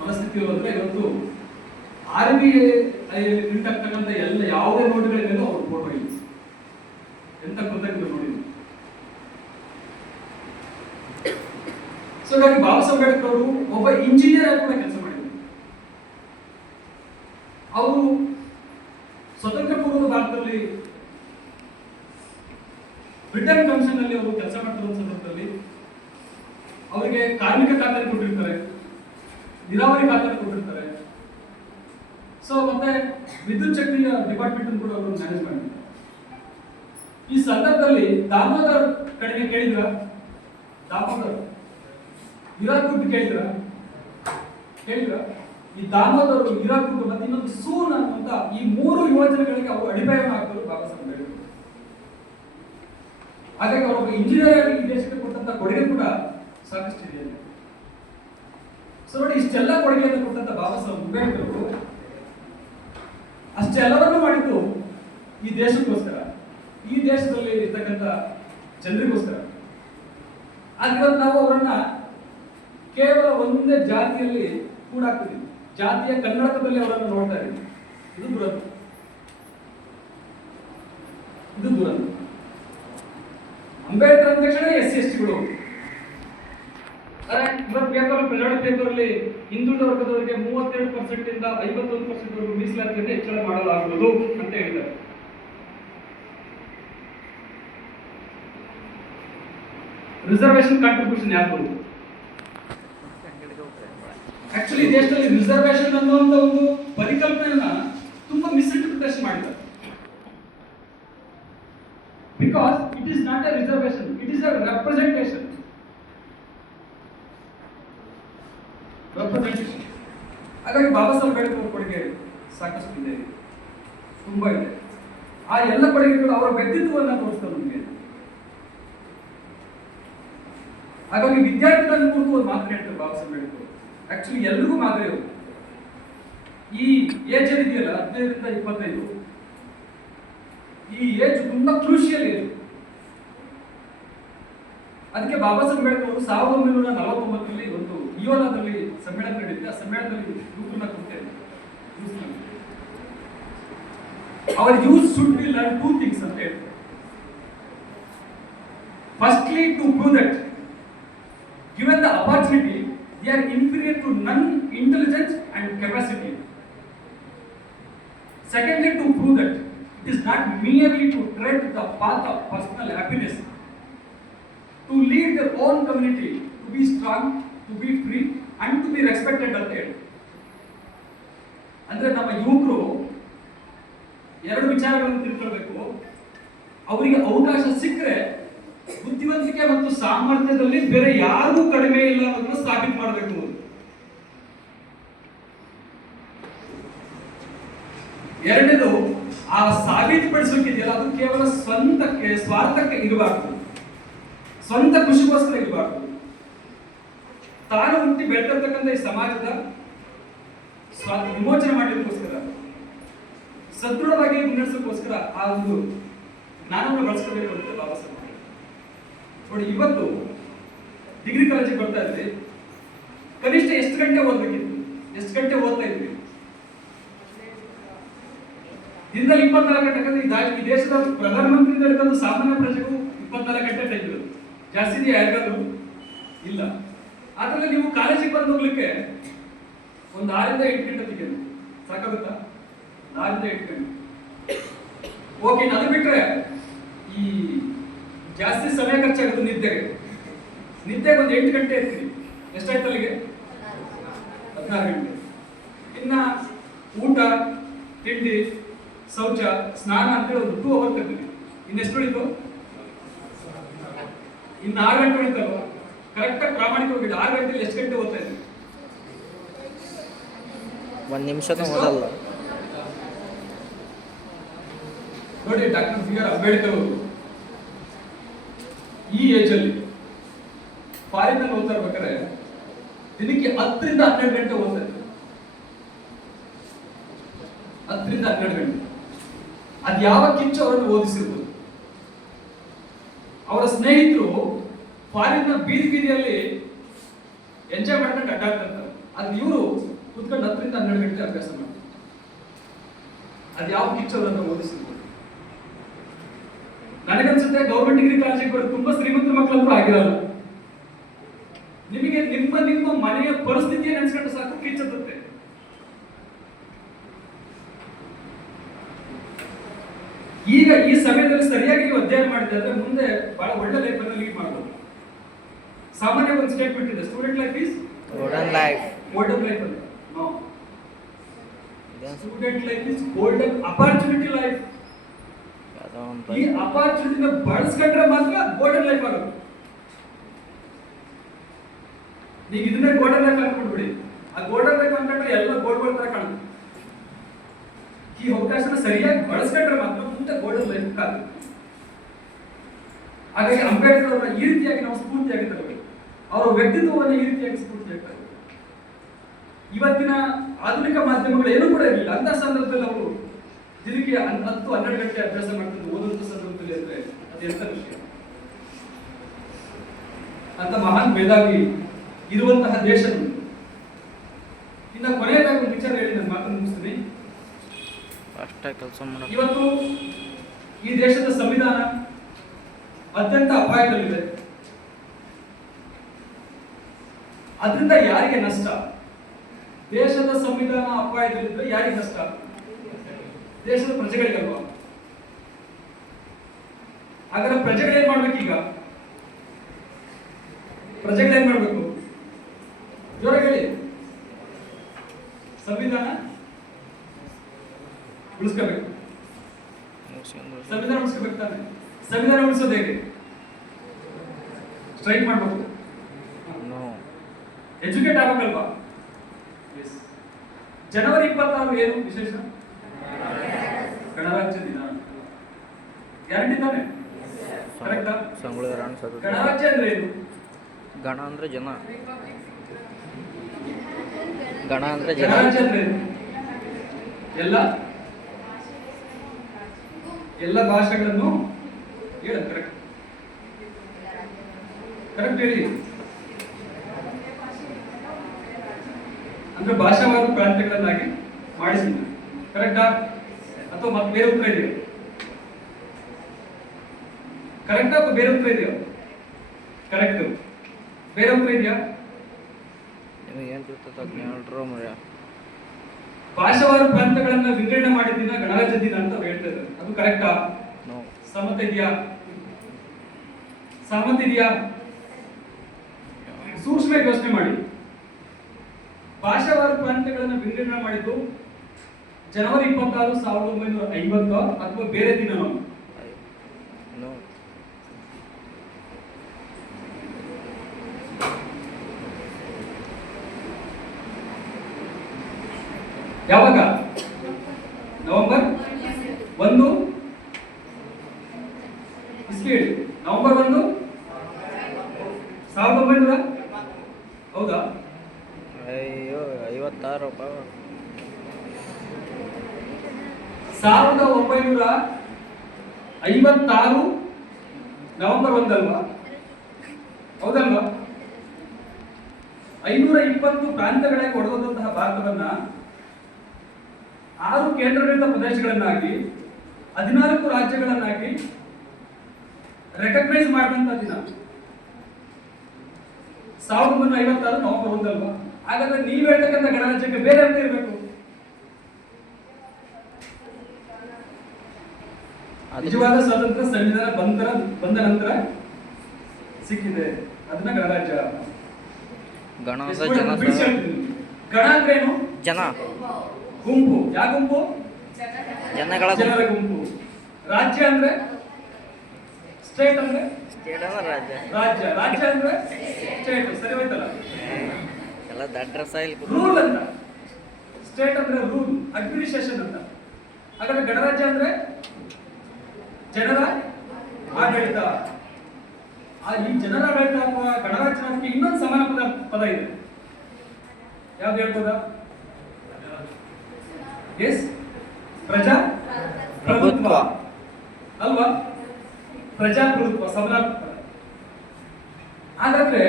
ಮನಸ್ಥಿತಿಯವರು ಅಂದ್ರೆ, ಇವತ್ತು RBI ನಿಂತಾಗ್ತಕ್ಕಂಥ ಎಲ್ಲ ಯಾವುದೇ ನೋಟುಗಳ ಮೇಲೂ ಅವರು ಫೋಟೋ ಇಲ್ಲ. ಎಂತ ಕೃತಜ್ಞರು ನೋಡಿ. ಸೊ ಹಾಗಾಗಿ ಬಾಬಾ ಸಾಹೇಬ್ ಅಂಬೇಡ್ಕರ್ ಅವರು ಒಬ್ಬ ಇಂಜಿನಿಯರ್ ಆಗಿ ಕೂಡ ಕೆಲಸ ಮಾಡಿದರು. ಅವರು ಸ್ವತಂತ್ರ ಪೂರ್ವದ ಭಾರತದಲ್ಲಿ ಬ್ರಿಟನ್ ಕಮಿಷನ್ ಅಲ್ಲಿ ಅವರು ಕೆಲಸ ಮಾಡ್ತಿರೋ ಸಂದರ್ಭದಲ್ಲಿ ಅವರಿಗೆ ಕಾರ್ಮಿಕ ಖಾತೆ ಕೊಟ್ಟಿರ್ತಾರೆ, ನೀರಾವರಿ ಖಾತೆ ಕೊಟ್ಟಿರ್ತಾರೆ. ಸೊ ಮತ್ತೆ ವಿದ್ಯುತ್ ಶಕ್ತಿಯ ಡಿಪಾರ್ಟ್ಮೆಂಟ್ ಕೂಡ ಅವರು ಮ್ಯಾನೇಜ್ ಮಾಡಿದ್ದಾರೆ. ಈ ಸಂದರ್ಭದಲ್ಲಿ ದಾಮೋದರ್ ಕಡೆಗೆ ಕೇಳಿದ್ರ, ದಾಮೋದರ್ ಹೀರಾಕುಡ್ ಕೇಳಿದ್ರ, ಈ ದಾಮೋದರ್, ಹೀರಾಕುಡ್ ಮತ್ತೆ ಇನ್ನೊಂದು ಸೂನ್ ಅನ್ನುವಂತ ಈ 3 ಯೋಜನೆಗಳಿಗೆ ಅವರು ಅಡಿಪಾಯ ಹಾಕಿದ್ರು ಬಾಬಾ ಸಾಹೇಬ್ ಅಂಬೇಡ್ಕರ್. ಹಾಗಾಗಿ ಅವರೊಬ್ಬ ಇಂಜಿನಿಯರ್ ಆಗಿ ಈ ದೇಶಕ್ಕೆ ಕೊಟ್ಟಂತ ಕೊಡುಗೆ ಕೂಡ ಸಾಕಷ್ಟು ಇದೆ. ಸೊ ನೋಡಿ, ಇಷ್ಟೆಲ್ಲ ಕೊಡುಗೆಯನ್ನು ಕೊಟ್ಟಂತ ಬಾಬಾ ಸಾಹೇಬ್ ಅಂಬೇಡ್ಕರ್ ಅವರು ಅಷ್ಟೆಲ್ಲವನ್ನೂ ಮಾಡಿದ್ದು ಈ ದೇಶಕ್ಕೋಸ್ಕರ, ಈ ದೇಶದಲ್ಲಿ ಇರ್ತಕ್ಕಂಥ ಜನರಿಗೋಸ್ಕರ. ಆದ್ರೆ ನಾವು ಅವರನ್ನ ಕೇವಲ ಒಂದೇ ಜಾತಿಯಲ್ಲಿ ಕೂಡಾಕ್ತಿದ್ದೀವಿ, ಜಾತಿಯ ಕನ್ನಡಕದಲ್ಲಿ ಅವರನ್ನು ನೋಡ್ತಾ ಇದ್ದೀವಿ. ಇದು ದುರಂತ, ಇದು ದುರಂತ. ಅಂಬೇಡ್ಕರ್ ಅಂದ ತಕ್ಷಣ SC/STಗಳು. ಇವತ್ತು ಪೇಪರ್, ಪ್ರಜಾವಾಣಿ ಪೇಪರ್ ಅಲ್ಲಿ ಹಿಂದುಳಿದ ವರ್ಗದವರಿಗೆ 32% ಇಂದ 51% ವರೆಗೂ ಮೀಸಲಾತಿಯನ್ನು ಹೆಚ್ಚಳ ಮಾಡಲಾಗುವುದು ಅಂತ ಹೇಳಿದ್ದಾರೆ. ರಿಸರ್ವೇಶನ್ ಕಾಂಟ್ರಿಬ್ಯೂಷನ್ ಯಾರು? ಆಕ್ಚುಲಿ ದೇಶದಲ್ಲಿ ರಿಸರ್ವೇಶನ್ ಅನ್ನುವಂತ ಒಂದು ಪರಿಕಲ್ಪನೆಯನ್ನ ತುಂಬಾ ಮಿಸ್ಇಂಟರ್ಪ್ರಿಟೇಷನ್ ಮಾಡಿದ್ದಾರೆ. Because it is not A reservation, it is A representation. ಹಾಗಾಗಿ ಬಾಬಾ ಸಾಹೇಬ್ ಅಂಬೇಡ್ಕರ್ ಕೊಡುಗೆ ಸಾಕಷ್ಟು ಇದೆ, ತುಂಬಾ ಇದೆ. ಆ ಎಲ್ಲ ಕೊಡುಗೆಗಳು ಅವರ ವ್ಯಕ್ತಿತ್ವವನ್ನು ತೋರಿಸ್ತಾರೆ ನಮಗೆ. ಹಾಗಾಗಿ ವಿದ್ಯಾರ್ಥಿಗಳನ್ನು ಕುರಿತು ಒಂದು ಮಾತು ಹೇಳ್ತಾರೆ ಬಾಬಾ ಸಾಹೇಬ್ ಅಂಬೇಡ್ಕರ್. ಆಕ್ಚುಲಿ ಎಲ್ರಿಗೂ ಮಾದರಿ ಅವರು. ಈ ಏಜ್ ಏನಿದೆಯಲ್ಲ 15 ರಿಂದ 25, ಈ ಏಜ್ ತುಂಬಾ ಕ್ರೂಷಿಯಲ್ ಏಜ್. ಅದಕ್ಕೆ ಬಾಬಾ ಸಾಹೇಬ್ ಅಂಬೇಡ್ಕರ್ ಅವರು 1949ರಲ್ಲಿ ಒಂದು ಇಯೋಲಾದಲ್ಲಿ ಸಮ್ಮೇಳನ ನಡೆದಿದೆ. ಆ ಸಮ್ಮೇಳನದಲ್ಲಿ ಯುವಕರನ್ನ ಕೊಡ್ತೇನೆ. Our youth should be learn 2 things ಅಂತ ಹೇಳ್ತಾರೆ. Firstly, to prove that given the opportunity they are inferior to none intelligence and capacity. Secondly, to prove that it is not merely to tread the path of personal happiness, to lead their own community, to be strong, to be free and to be respected ಅಂತ ಹೇಳಿ. ಅಂದ್ರೆ ನಮ್ಮ ಯುವಕರು 2 ವಿಚಾರಗಳನ್ನು ತಿಳ್ಕೊಳ್ಬೇಕು. ಅವರಿಗೆ ಅವಕಾಶ ಸಿಕ್ಕರೆ ಬುದ್ಧಿವಂತಿಕೆ ಮತ್ತು ಸಾಮರ್ಥ್ಯದಲ್ಲಿ ಬೇರೆ ಯಾರಿಗೂ ಕಡಿಮೆ ಇಲ್ಲ ಅನ್ನೋದನ್ನ ಸಾಬೀತು ಮಾಡಬೇಕು. ಎರಡನೇದು, ಆ ಸಾಬೀತುಪಡಿಸೋಕಿದೆಯಲ್ಲ ಅದು ಕೇವಲ ಸ್ವಾರ್ಥಕ್ಕೆ ಇರಬಾರ್ದು, ಸ್ವಂತ ಖುಷಿಗೋಸ್ಕರ ಇರಬಾರ್ದು. ತಾನು ಹುಟ್ಟಿ ಬೆಳೆದಿರ್ತಕ್ಕಂಥ ಈ ಸಮಾಜದ ವಿಮೋಚನೆ ಮಾಡಲಿಕ್ಕೋಸ್ಕರ, ಸದೃಢವಾಗಿ ಮುನ್ನಡೆಸೋಕ್ಕೋಸ್ಕರ ಆ ಒಂದು ಜ್ಞಾನವನ್ನು ಬಳಸ್ಕೋಬೇಕು ಅಂತ ಬಾಬಾ ಸಾಹೇಬ್ ನೋಡಿ. ಇವತ್ತು ಡಿಗ್ರಿ ಕಾಲೇಜಿಗೆ ಬರ್ತಾ ಇದ್ವಿ, ಕನಿಷ್ಠ ಎಷ್ಟು ಗಂಟೆ ಓದ್ಬೇಕಿತ್ತು, ಎಷ್ಟು ಗಂಟೆ ಓದ್ತಾ ಇದ್ವಿ? ದಿನದಲ್ಲಿ 24 ಗಂಟೆ. ಈ ದೇಶದ ಪ್ರಧಾನಮಂತ್ರಿ ಹಿಡಿದು ಸಾಮಾನ್ಯ ಪ್ರಜೆಗೂ 24 ಗಂಟೆ ಟೈಮ್ ಇರೋದು. ಜಾಸ್ತಿ ಇದೆಯಾ ಯಾರಿಗಾದ್ರು? ಇಲ್ಲ. ಆದ್ರೆ ನೀವು ಕಾಲೇಜಿಗೆ ಬಂದು ಹೋಗ್ಲಿಕ್ಕೆ ಒಂದು 6 ರಿಂದ 8 ಗಂಟೆ ತೆಗೆದು ಸಾಕಾಗುತ್ತಾ? 6 ರಿಂದ 8 ಗಂಟೆ. ಓಕೆ, ಅದು ಬಿಟ್ರೆ ಈ ಜಾಸ್ತಿ ಸಮಯ ಖರ್ಚಾಗೋದು ನಿದ್ದೆಗೆ ಒಂದು 8 ಗಂಟೆ ಇರ್ತೀವಿ. ಎಷ್ಟಾಯ್ತು ಅಲ್ಲಿಗೆ? 16 ಗಂಟೆ. ಇನ್ನ ಊಟ, ತಿಂಡಿ, ಶೌಚ, ಸ್ನಾನ ಅಂತೇಳಿ ಒಂದು 2 ಅವರ್ ತೆಗ್ತೀವಿ. ಇನ್ನೆಷ್ಟು ಉಳಿತು? ಇನ್ನು 6 ಗಂಟೆ ಉಳಿತಲ್ವ? ಕರೆಕ್ಟಾಗಿ ಪ್ರಾಮಾಣಿಕವಾಗಿ 6 ಗಂಟೆಲಿ ಎಷ್ಟು ಗಂಟೆ ಓದ್ತಾ ಇದ್ವಿ? 1 ನಿಮಿಷನೂ ಓದಲ್ಲ ನೋಡಿ. ಡಾಕ್ಟರ್ ಬಿ ಆರ್ ಅಂಬೇಡ್ಕರ್ ಅವರು ಈ ಏಜ್ ಅಲ್ಲಿ ಫಾರಿನ್ ಅಲ್ಲಿ ಓದ್ತಾ ಇರ್ಬೇಕಾದ್ರೆ ದಿನಕ್ಕೆ 10 ರಿಂದ 12 ಗಂಟೆ ಓದ್ತಾ ಇದ್ರು. 10 ರಿಂದ 12 ಗಂಟೆ. ಅದು ಯಾವ ಕಿಚ್ಚು ಅವರನ್ನು ಓದಿಸಿರ್ಬೋದು. ಅವರ ಸ್ನೇಹಿತರು ಫಾರಿನ್ ಬೀದಿ ಬೀದಿಯಲ್ಲಿ ಎಂಜಾಯ್ ಮಾಡ್ಕೊಂಡು ಅಡ್ಡಾಡ್ತಿರ್ತಾರೆ. ಅದು ಇವರು ಕೂತ್ಕೊಂಡು 10 ರಿಂದ 12 ಗಂಟೆ ಅಭ್ಯಾಸ ಮಾಡ್ತಾರೆ. ಅದು ಯಾವ ಕಿಚ್ಚು ಅವರನ್ನು ಓದಿಸಿರ್ಬೋದು. ನನಗನ್ಸುತ್ತೆ ಗೌರ್ಮೆಂಟ್ ಡಿಗ್ರಿ ಕಾಲೇಜಿಗೆ ಬರೋದು ತುಂಬಾ ಶ್ರೀಮಂತರ ಮಕ್ಕಳಂತೂ ಆಗಿರಲ್ಲ. ನಿಮಗೆ ನಿಮ್ಮ ಮನೆಯ ಪರಿಸ್ಥಿತಿಯನ್ನು ನೆನೆಸ್ಕೊಂಡು ಸಾಕು ಕಿಚ್ಚುತ್ತೆ. ಈಗ ಈ ಸಮಯದಲ್ಲಿ ಸರಿಯಾಗಿ ನೀವು ಅಧ್ಯಯನ ಮಾಡಿದ್ರೆ ಮುಂದೆ ಬಹಳ ಒಳ್ಳೆ ಲೈಫ್ ಅನ್ನು ಲೀಡ್ ಮಾಡಬಹುದು. ಸಾಮಾನ್ಯ ಒಂದು ಸ್ಟೇಟ್ಮೆಂಟ್ ಇದೆ, student life is golden life. Golden life ಅಲ್ಲ, no. Student life is golden opportunity life. ಈ ಅಪರ್ಚುನಿಟಿನ ಬಳಸ್ಕೊಂಡ್ರೆ ಮಾತ್ರ ಗೋಲ್ಡನ್ ಲೈಫ್ ಆಗುತ್ತೆ. ನೀವು ಇದನ್ನೇ ಗೋಲ್ಡನ್ ಲೈಫ್ ಅನ್ಕೊಂಡ್ಬಿಡಿ. ಆ ಗೋಲ್ಡನ್ ಲೈಫ್ ಅನ್ಕೊಂಡ್ರೆ ಎಲ್ಲ ಗೋಲ್ಡ್ ತರ ಕಾಣುತ್ತೆ. ಈ ಅವಕಾಶನ ಸರಿಯಾಗಿ ಬಳಸ್ಕೊಂಡ್ರೆ ಮಾತ್ರ ಮುಂದೆ ಗೋಲ್ಡನ್ ಲೈಫ್ ಆಗುತ್ತೆ. ಹಾಗಾಗಿ ಅಂಬೇಡ್ಕರ್ ಅವರ ಈ ರೀತಿಯಾಗಿ ನಾವು ಸ್ಫೂರ್ತಿಯಾಗಿ ತರಬೇಕು. ಅವರ ವ್ಯಕ್ತಿತ್ವವನ್ನು ಈ ರೀತಿಯಾಗಿ ಸ್ಫೂರ್ತಿಯಾಗಿ ತರಬೇಕು. ಇವತ್ತಿನ ಆಧುನಿಕ ಮಾಧ್ಯಮಗಳು ಏನೂ ಕೂಡ ಇರಲಿಲ್ಲ ಅಂತ ಸಂದರ್ಭದಲ್ಲಿ ಅವರು ದಿನಕ್ಕೆ 10-12 ಗಂಟೆ ಅಭ್ಯಾಸ ಮಾಡ್ತಿದ್ದು ಓದುವಂತ ಸಂದರ್ಭದಲ್ಲಿ ಅಂದ್ರೆ ಅದೆಂತ ವಿಷಯ. ಅಂತ ಮಹಾನ್ ಮೇಧಾವಿ ಇರುವಂತಹ ದೇಶ. ಇನ್ನ ಕೊನೆಯದಾಗಿ ಒಂದು ವಿಚಾರ ಹೇಳಿ ನಾನು ಮಾತನ್ನು ಮುಗಿಸ್ತೀನಿ. ಇವತ್ತು ಈ ದೇಶದ ಸಂವಿಧಾನ ಅತ್ಯಂತ ಅಪಾಯದಲ್ಲಿದೆ. ಅದರಿಂದ ಯಾರಿಗೆ ನಷ್ಟ? ದೇಶದ ಸಂವಿಧಾನ ಅಪಾಯದಲ್ಲಿದ್ರೆ ಯಾರಿಗೆ ನಷ್ಟ? ದೇಶದ ಪ್ರಜೆಗಳಿಗಲ್ವಾ? ಹಾಗಾದ್ರೆ ಪ್ರಜೆಗಳೇನ್ ಮಾಡ್ಬೇಕೀಗ? ಪ್ರಜೆಗಳೇನ್ ಮಾಡ್ಬೇಕು? ಜೋರಾಗಿ ಹೇಳಿ. ಸಂವಿಧಾನ ಉಳಿಸ್ಕೋಬೇಕು. ಸಂವಿಧಾನ ಉಳಿಸ್ಕೋಬೇಕು ತಾನೆ. ಸಂವಿಧಾನ ಉಳಿಸೋದು ಹೇಗೆ? ಸ್ಟ್ರೈಕ್ ಮಾಡ್ಬೇಕು, ಎಜುಕೇಟ್ ಆಗ್ಬೇಕಲ್ವಾ? ಜನವರಿ 26 ಏನು ವಿಶೇಷ? ಗಣರಾಜ್ಯ ದಿನ. ಗ್ಯಾರಂಟಿ ತಾನೆ? ಕರೆಕ್ಟಾ? ಗಣರಾಜ್ಯ ಅಂದ್ರೆ ಏನು? ಗಣ ಅಂದ್ರೆ ಜನ. ಗಣ ಅಂದ್ರೆ ಜನ. ಗಣರಾಜ್ಯ ಅಂದ್ರೆ ಏನು? ಎಲ್ಲ ಭಾಷೆಗಳನ್ನು ಹೇಳ. ಕರೆಕ್ಟ್ ಕರೆಕ್ಟ್ ಹೇಳಿ. ಅಂದ್ರೆ ಭಾಷಾವಾರು ಪ್ರಾಂತ್ಯಗಳನ್ನಾಗಿ ಮಾಡಿಸಿದ್ರು. ಕರೆಕ್ಟಾ? ಅಥವಾ ಮತ್ತೆ ಬೇರೆ ಉತ್ತರ ಇದೆಯಾ? ಕರೆಕ್ಟಾ ಅಥವಾ ಬೇರೆ ಉತ್ತರ ಇದೆಯಾ? ಕರೆಕ್ಟ್. ಬೇರೆ ಉತ್ತರ ಇದೆಯಾ? ಭಾಷಾವಾರು ಪ್ರಾಂತ್ಯಗಳನ್ನ ವಿಂಗಡಣೆ ಮಾಡಿದ ದಿನ ಗಣರಾಜ್ಯ ದಿನ ಅಂತ ಹೇಳ್ತಾ ಇದ್ದಾರೆ. ಅದು ಕರೆಕ್ಟಾ? ಸಮ್ಮತ ಇದೆಯಾ? ಸಮ್ಮತ ಇದೆಯಾ? ಸೂಕ್ಷ್ಮ ಯೋಚನೆ ಮಾಡಿ. ಭಾಷಾವಾರು ಪ್ರಾಂತ್ಯಗಳನ್ನ ವಿಂಗಡಣೆ ಮಾಡಿದ್ದು ಜನವರಿ 26, 1950 ಅಥವಾ ಬೇರೆ ದಿನ? ಯಾವಾಗ? ನವೆಂಬರ್ 1 ಹೇಳಿ. ನವೆಂಬರ್ 1 1900 ಹೌದಾ? ಅಯ್ಯೋ 56 1956 ನವೆಂಬರ್ 1 ಅಲ್ವಾ? ಹೌದಲ್ವಾ? 520 ಪ್ರಾಂತ್ಯಗಳಾಗಿ ಒಡೆದಂತಹ ಭಾರತವನ್ನ 6 ಕೇಂದ್ರಾಡಳಿತ ಪ್ರದೇಶಗಳನ್ನಾಗಿ 14 ರಾಜ್ಯಗಳನ್ನಾಗಿ ರೆಕಗ್ನೈಸ್ ಮಾಡಿದಂತ ದಿನ 1956 ನವೆಂಬರ್ 1 ಅಲ್ವಾ? ಹಾಗಾದ್ರೆ ನೀವು ಹೇಳ್ತಕ್ಕಂಥ ಗಣರಾಜ್ಯಕ್ಕೆ ಬೇರೆ ಅರ್ಥ ಇರಬೇಕು. ನಿಜವಾದ ಸ್ವಾತಂತ್ರ್ಯ ಸಂವಿಧಾನ ಬಂದ ನಂತರ ಸಿಕ್ಕಿದೆ, ಅದನ್ನ ಗಣರಾಜ್ಯ. ಗಣ ಅಂದ್ರೆ ಜನ. ಗಣ ಅಂದ್ರೆ ಏನು? ಜನ, ಗುಂಪು. ಯಾವ ಗುಂಪು? ಜನರ ಗುಂಪು. ರಾಜ್ಯ ಅಂದ್ರೆ? ಸ್ಟೇಟ್ ಅಂದ್ರೆ? ಸ್ಟೇಟ್ ಅಂದ್ರೆ ರಾಜ್ಯ. ರಾಜ್ಯ ಅಂದ್ರೆ ಸ್ಟೇಟ್. ಸರಿ ಹೋಯ್ತಲ್ಲ? ಎಲ್ಲ ದಡ್ರ ರೂಲ್ ಅಂತ. ಸ್ಟೇಟ್ ಅಂದ್ರೆ ರೂಲ್, ಅಡ್ಮಿನಿಸ್ಟ್ರೇಷನ್ ಅಂತ. ಹಾಗಾದ್ರೆ ಗಣರಾಜ್ಯ ಅಂದ್ರೆ ಜನರ ಆಡಳಿತ. ಈ ಜನರ ಆಡಳಿತ ಅಥವಾ ಗಣರಾಜ್ಯ ಅನ್ನೋದಕ್ಕೆ ಇನ್ನೊಂದು ಸಮಾನ ಪದ ಇದೆ. ಯಾವ್ದು ಹೇಳ್ಬೋದಾ? ಎಸ್, ಪ್ರಜಾಪ್ರಭುತ್ವ ಅಲ್ವಾ? ಪ್ರಜಾಪ್ರಭುತ್ವ ಸಮಾನಾರ್ಥಕ. ಹಾಗಾದ್ರೆ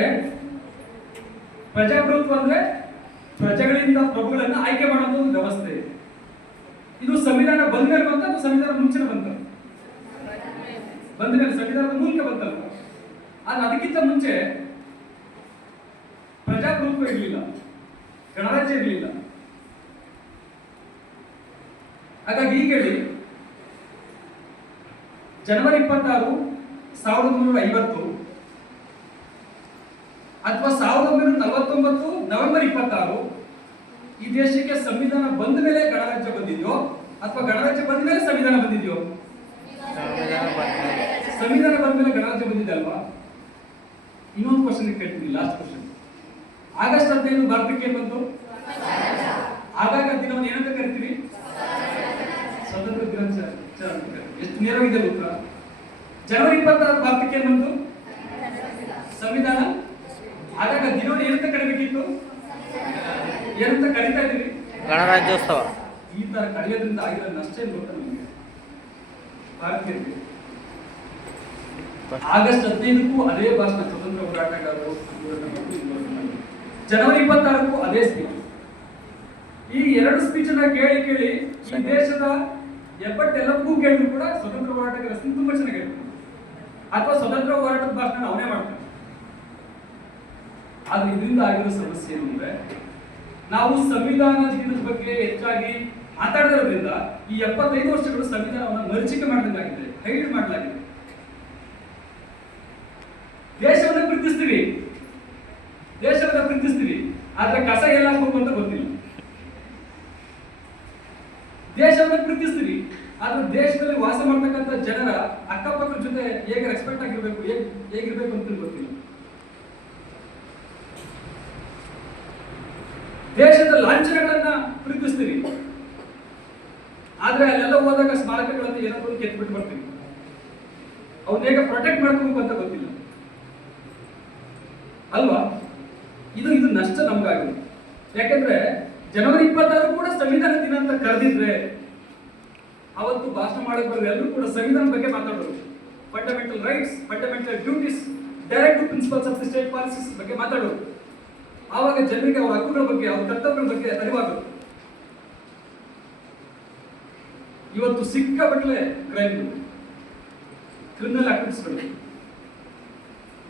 ಪ್ರಜಾಪ್ರಭುತ್ವ ಅಂದ್ರೆ ಪ್ರಜೆಗಳಿಂದ ಪ್ರಭುಗಳನ್ನ ಆಯ್ಕೆ ಮಾಡೋದು ಒಂದು ವ್ಯವಸ್ಥೆ. ಇದು ಸಂವಿಧಾನ ಬಂದ ಮೇಲೆ ಬಂತ ಅಥವಾ ಸಂವಿಧಾನ ಮುಂಚೆನೆ ಬಂತ? ಬಂದ ಮೇಲೆ, ಸಂವಿಧಾನದ ಮೂಲಕ ಬಂತಲ್ಲ. ಆದ್ರೆ ಅದಕ್ಕಿಂತ ಮುಂಚೆ ಪ್ರಜಾಪ್ರಭುತ್ವ ಇರಲಿಲ್ಲ, ಗಣರಾಜ್ಯ ಇರಲಿಲ್ಲ. ಹಾಗಾಗಿ ಈಗ ಹೇಳಿ, ಜನವರಿ 26, 1950 ಅಥವಾ 1949 ನವೆಂಬರ್ 26 ಈ ದೇಶಕ್ಕೆ ಸಂವಿಧಾನ ಬಂದ ಮೇಲೆ ಗಣರಾಜ್ಯ ಬಂದಿದೆಯೋ ಅಥವಾ ಗಣರಾಜ್ಯ ಬಂದ ಮೇಲೆ ಸಂವಿಧಾನ ಬಂದಿದೆಯೋ? ಸಂವಿಧಾನ ಬಂದ ಮೇಲೆ ಗಣರಾಜ್ಯ ಬಂದಿದೆ ಅಲ್ವಾ? ಇನ್ನೊಂದು ಕ್ವಶನ್ ಕೇಳ್ತೀನಿ, ಲಾಸ್ಟ್ ಕ್ವಶನ್. ಆಗಸ್ಟ್ 15 ಭಾರತಕ್ಕೆ ಏನ್ ಬಂತು? ಆಗಾಗ ದಿನವನ್ನು ಏನಂತ ಕರಿತೀವಿ? ಸ್ವತಂತ್ರ ದಿನಾಚರಣೆ. ಎಷ್ಟು ನೇರವಾಗಿದೆ ಉತ್ತರ. ಜನವರಿ 26 ಭಾರತಕ್ಕೆ ಏನ್ ಬಂತು? ಸಂವಿಧಾನ. ಆಗಾಗ ದಿನವನ್ನು ಏನಂತ ಕರಿಬೇಕಿತ್ತು? ಏನಂತ ಕರಿತಾ ಇದೀವಿ? ಗಣರಾಜ್ಯೋತ್ಸವ. ಈ ತರ ಕರೆಯೋದ್ರಿಂದ ಆಗಿರೋ ನಷ್ಟ ಏನು ಗೊತ್ತಾ ನಿಮಗೆ? ಭಾರತೀಯರಿಗೆ ಆಗಸ್ಟ್ 15ಕ್ಕೂ ಅದೇ ಭಾಷಣ ಸ್ವತಂತ್ರ ಹೋರಾಟಗಾರರು. ಜನವರಿ 26ಕ್ಕೂ ಅದೇ ಸ್ಪೀಚ್. ಈ ಎರಡು ಸ್ಪೀಚ್ ಅನ್ನ ಕೇಳಿ ಈ ದೇಶದ ಎಪ್ಪತ್ತೆಲ್ಲಕ್ಕೂ ಕೇಳಿದ್ರು ಕೂಡ ಸ್ವತಂತ್ರ ಹೋರಾಟಗಾರ ತುಂಬಾ ಚೆನ್ನಾಗಿ ಹೇಳ್ತಾರೆ, ಅಥವಾ ಸ್ವತಂತ್ರ ಹೋರಾಟದ ಭಾಷಣ ಅವನೇ ಮಾಡ್ತಾನೆ. ಆದ್ರೆ ಇದರಿಂದ ಆಗಿರೋ ಸಮಸ್ಯೆ ಏನು ಅಂದ್ರೆ, ನಾವು ಸಂವಿಧಾನ ದಿನದ ಬಗ್ಗೆ ಹೆಚ್ಚಾಗಿ ಮಾತಾಡಿರೋದ್ರಿಂದ ಈ 75 ವರ್ಷಗಳು ಸಂವಿಧಾನವನ್ನು ಮರೀಚಿಕೆ ಮಾಡಿದಂಗಾಗಿದೆ, ಹೈಡ್ ಮಾಡಲಾಗಿದೆ. ದೇಶವನ್ನ ಪ್ರೀತಿಸ್ತೀವಿ, ಆದ್ರೆ ಕಸ ಎಲ್ಲ ಹಾಕಬೇಕು ಅಂತ ಗೊತ್ತಿಲ್ಲ. ದೇಶವನ್ನ ಪ್ರೀತಿಸ್ತೀವಿ, ಆದ್ರೆ ದೇಶದಲ್ಲಿ ವಾಸ ಮಾಡ್ತಕ್ಕಂಥ ಜನರ ಅಕ್ಕಪಕ್ಕದ ಜೊತೆ ಹೇಗೆ ರೆಸ್ಪೆಕ್ಟ್ ಆಗಿರ್ಬೇಕು, ಹೇಗಿರ್ಬೇಕು ಅಂತ ಗೊತ್ತಿಲ್ಲ. ದೇಶದ ಲಾಂಛನಗಳನ್ನ ಪ್ರೀತಿಸ್ತೀವಿ, ಆದ್ರೆ ಅಲ್ಲೆಲ್ಲ ಹೋದಾಗ ಸ್ಮಾರಕಗಳನ್ನ ಏನಾದ್ರು ಕೆತ್ಬಿಟ್ಟು ಬರ್ತೀವಿ. ಅವ್ನ ಹೇಗೆ ಪ್ರೊಟೆಕ್ಟ್ ಮಾಡ್ಕೋಬೇಕು ಅಂತ ಗೊತ್ತಿಲ್ಲ ಅಲ್ವಾ? ಇದು ನಷ್ಟ ನಮ್ಗಾಗಿದೆ. ಯಾಕಂದ್ರೆ ಜನವರಿ 26 ಕೂಡ ಸಂವಿಧಾನ ದಿನ ಅಂತ ಕರೆದಿದ್ರೆ ಅವತ್ತು ಭಾಷಣ ಮಾಡಕ್ ಬರೋದು ಎಲ್ಲರೂ ಕೂಡ ಸಂವಿಧಾನ ಬಗ್ಗೆ ಮಾತಾಡೋರು. Fundamental rights, fundamental duties, directive principles of the state policies ಬಗ್ಗೆ ಮಾತಾಡೋರು. ಆವಾಗ ಜನರಿಗೆ ಅವರ ಹಕ್ಕುಗಳ ಬಗ್ಗೆ, ಅವರ ಕರ್ತವ್ಯಗಳ ಬಗ್ಗೆ ಅರಿವಾಗೋದು. ಇವತ್ತು ಸಿಕ್ಕಾಪಟ್ಟೆ ಕ್ರಿಮಿನಲ್ ಆಕ್ಟಿವಿಟೀಸ್ಗಳು.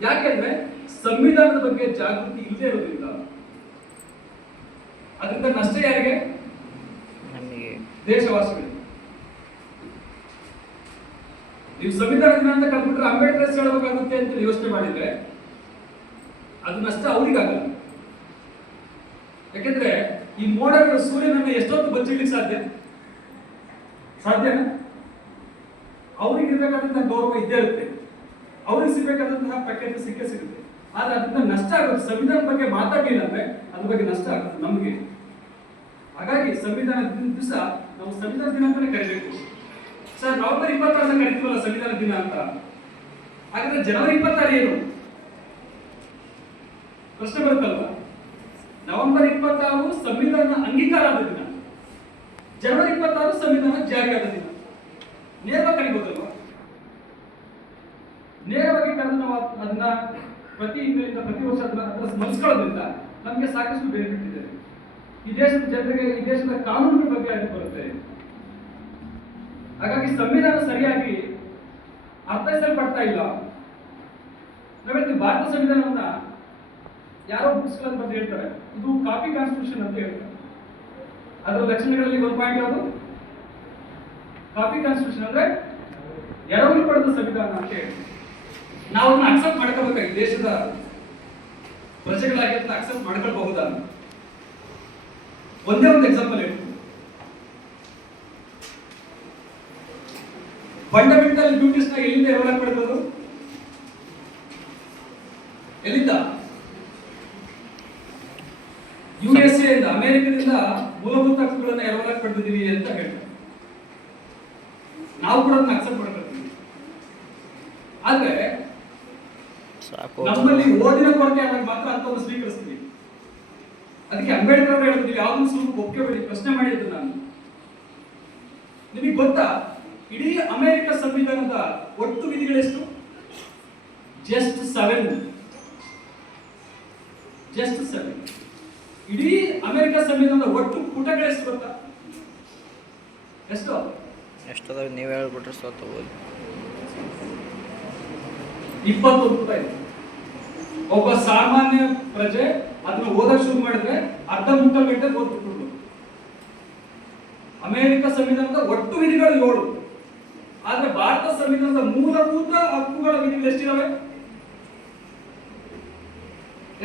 ಯಾಕೆಂದ್ರೆ ಸಂವಿಧಾನದ ಬಗ್ಗೆ ಜಾಗೃತಿ ಇಲ್ಲದೆ ಇರೋದ್ರಿಂದ. ಅದರಿಂದ ನಷ್ಟ ಯಾರಿಗೆ? ದೇಶವಾಸಿಗಳಿಗೆ. ನೀವು ಸಂವಿಧಾನ ದಿನ ಅಂತ ಕಲ್ಬಿಟ್ರೆ ಅಂಬೇಡ್ಕರ್ ಹೇಳಬೇಕಾಗುತ್ತೆ ಅಂತ ಯೋಚನೆ ಮಾಡಿದ್ರೆ ಅದು ನಷ್ಟ ಅವರಿಗಾಗಲ್ಲ. ಯಾಕೆಂದ್ರೆ ಈ ಮೋಡಗಳು ಸೂರ್ಯನನ್ನ ಎಷ್ಟೊತ್ತು ಬಚ್ಚಿಡ್ಲಿಕ್ಕೆ ಸಾಧ್ಯನಾ? ಅವ್ರಿಗೆ ಇರಬೇಕಾದಂತಹ ಗೌರವ ಇದ್ದೇ ಇರುತ್ತೆ, ಅವ್ರಿಗೆ ಸಿಗಬೇಕಾದಂತಹ ಪ್ರಖ್ಯಾತಿ ಸಿಗುತ್ತೆ. ಆದ್ರೆ ಅದನ್ನ ನಷ್ಟ ಆಗುತ್ತೆ. ಸಂವಿಧಾನದ ಬಗ್ಗೆ ಮಾತಾಡಲಿಲ್ಲ ಅಂದ್ರೆ ಅದ್ರ ಬಗ್ಗೆ ನಷ್ಟ ಆಗುತ್ತೆ ನಮ್ಗೆ. ಹಾಗಾಗಿ ಸಂವಿಧಾನ ದಿವಸ ನಾವು ಸಂವಿಧಾನ ದಿನ ಅಂತಾನೆ ಕರೀಬೇಕು. ಸರ್ ನವೆಂಬರ್ 26 ಕರಿತೀವಲ್ಲ ಸಂವಿಧಾನ ದಿನ ಅಂತ, ಹಾಗಾದ್ರೆ ಜನವರಿ 26 ಏನು ಪ್ರಶ್ನೆ ಬರುತ್ತಲ್ವಾ? ನವೆಂಬರ್ 26 ಸಂವಿಧಾನ ಅಂಗೀಕಾರ ಆದ ದಿನ, ಜನವರಿ 26 ಸಂವಿಧಾನ ಜಾರಿಯಾದ ದಿನ. ನೇರವಾಗಿ ಕರಿಬಹುದಲ್ವಾ? ನೇರವಾಗಿ ಕರೆದು ನಾವು ಅದನ್ನ ಪ್ರತಿ ವರ್ಷ ಅದನ್ನ ಸ್ಮರಿಸ್ಕೊಳ್ಳೋದ್ರಿಂದ ನಮಗೆ ಸಾಕಷ್ಟು ಬೆನಿಫಿಟ್ ಇದೆ. ಈ ದೇಶದ ಜನರಿಗೆ ಈ ದೇಶದ ಕಾನೂನಿನ ಬಗ್ಗೆ ಅರಿವು ಬರುತ್ತೆ. ಹಾಗಾಗಿ ಸಂವಿಧಾನ ಸರಿಯಾಗಿ ಅರ್ಥೈಸಲ್ಪಡ್ತಾ ಇಲ್ಲ. ನಾವೇಳ್ತೀವಿ ಭಾರತ ಸಂವಿಧಾನವನ್ನ ಯಾರೋ ಬುಕ್ಸ್ಗಳನ್ನು ಬಂದು ಹೇಳ್ತಾರೆ ಇದು ಕಾಪಿ ಕಾನ್ಸ್ಟಿಟ್ಯೂಷನ್ ಅಂತ ಹೇಳ್ತಾರೆ. ಅದರ ಲಕ್ಷಣಗಳಲ್ಲಿ ಒಂದು ಪಾಯಿಂಟ್ ಯಾವುದು? ಕಾಪಿ ಕಾನ್ಸ್ಟಿಟ್ಯೂಷನ್ ಅಂದ್ರೆ ಎರವಲು ಪಡೆದ ಸಂವಿಧಾನ ಅಂತ ಹೇಳಿ ನಾವು ಅದನ್ನ ಅಕ್ಸೆಪ್ಟ್ ಮಾಡ್ಕೋಬೇಕಾಗಿ ದೇಶದ ಪ್ರಜೆಗಳಾಗಿ ಅದನ್ನ ಅಕ್ಸೆಪ್ಟ್ ಮಾಡ್ಕೊಳ್ಬಹುದಾ? ಒಂದೇ ಒಂದು ಎಕ್ಸಾಂಪಲ್ ಹೇಳ್ತೀನಿ. ಫಂಡಮೆಂಟಲ್ ಡ್ಯೂಟೀಸ್ ನ ಎಲ್ಲಿಂದ ಎರವಲಾಗಿ ಪಡೆದವರು? ಎಲ್ಲಿಂದ? USA ಇಂದ, ಅಮೆರಿಕದಿಂದ ಮೂಲಭೂತ ಹಕ್ಕುಗಳನ್ನ ಎರವಲಾಗಿ ಪಡೆದಿದ್ದೀವಿ ಅಂತ ಹೇಳ್ತಾರೆ. ನಾವು ಕೂಡ ಅದನ್ನ ಅಕ್ಸೆಪ್ಟ್ ಮಾಡ್ಕೊಳ್ತೀವಿ. ಆದ್ರೆ ನಮ್ಮಲ್ಲಿ ಓದಿನ ಕೊರತೆ ಆದಾಗ ಮಾತ್ರ ಅಂತವನ್ನು ಸ್ವೀಕರಿಸ್ತೀವಿ. ಅದಕ್ಕೆ ಅಂಬೇಡ್ಕರ್ ಅವರು ಹೇಳಿದ್ರು ಯಾವ್ದು ಸ್ವಲ್ಪ ಒಪ್ಕೋಬೇಡಿ, ಪ್ರಶ್ನೆ ಮಾಡಿದ್ದು ನಾನು. ನಿಮಗೆ ಗೊತ್ತಾ ಇಡೀ ಅಮೆರಿಕ ಸಂವಿಧಾನದ ಒಟ್ಟು ವಿಧಿಗಳೆಷ್ಟು? ಜಸ್ಟ್ 7. ಇಡೀ ಅಮೆರಿಕ ಸಂವಿಧಾನದ ಒಟ್ಟು ಪುಟಗಳೆಷ್ಟು ಗೊತ್ತಾ? ಎಷ್ಟು? ನೀವು ಹೇಳ್ಬಿಟ್ರೆ ಸೋತಬಹುದು. 21 ಪುಟ ಇದೆ. ಒಬ್ಬ ಸಾಮಾನ್ಯ ಪ್ರಜೆ ಅದನ್ನ ಓದಕ್ ಶುರು ಮಾಡಿದ್ರೆ ಅರ್ಧ ಮುಕ್ಕಾಲು ಗಂಟೆ ಓದ್ಬಿಟ್ಟು. ಅಮೆರಿಕ ಸಂವಿಧಾನದ ಒಟ್ಟು ವಿಧಿಗಳು 7. ಆದ್ರೆ ಭಾರತ ಸಂವಿಧಾನದ ಮೂಲಭೂತ ಹಕ್ಕುಗಳ ವಿಧಿಗಳು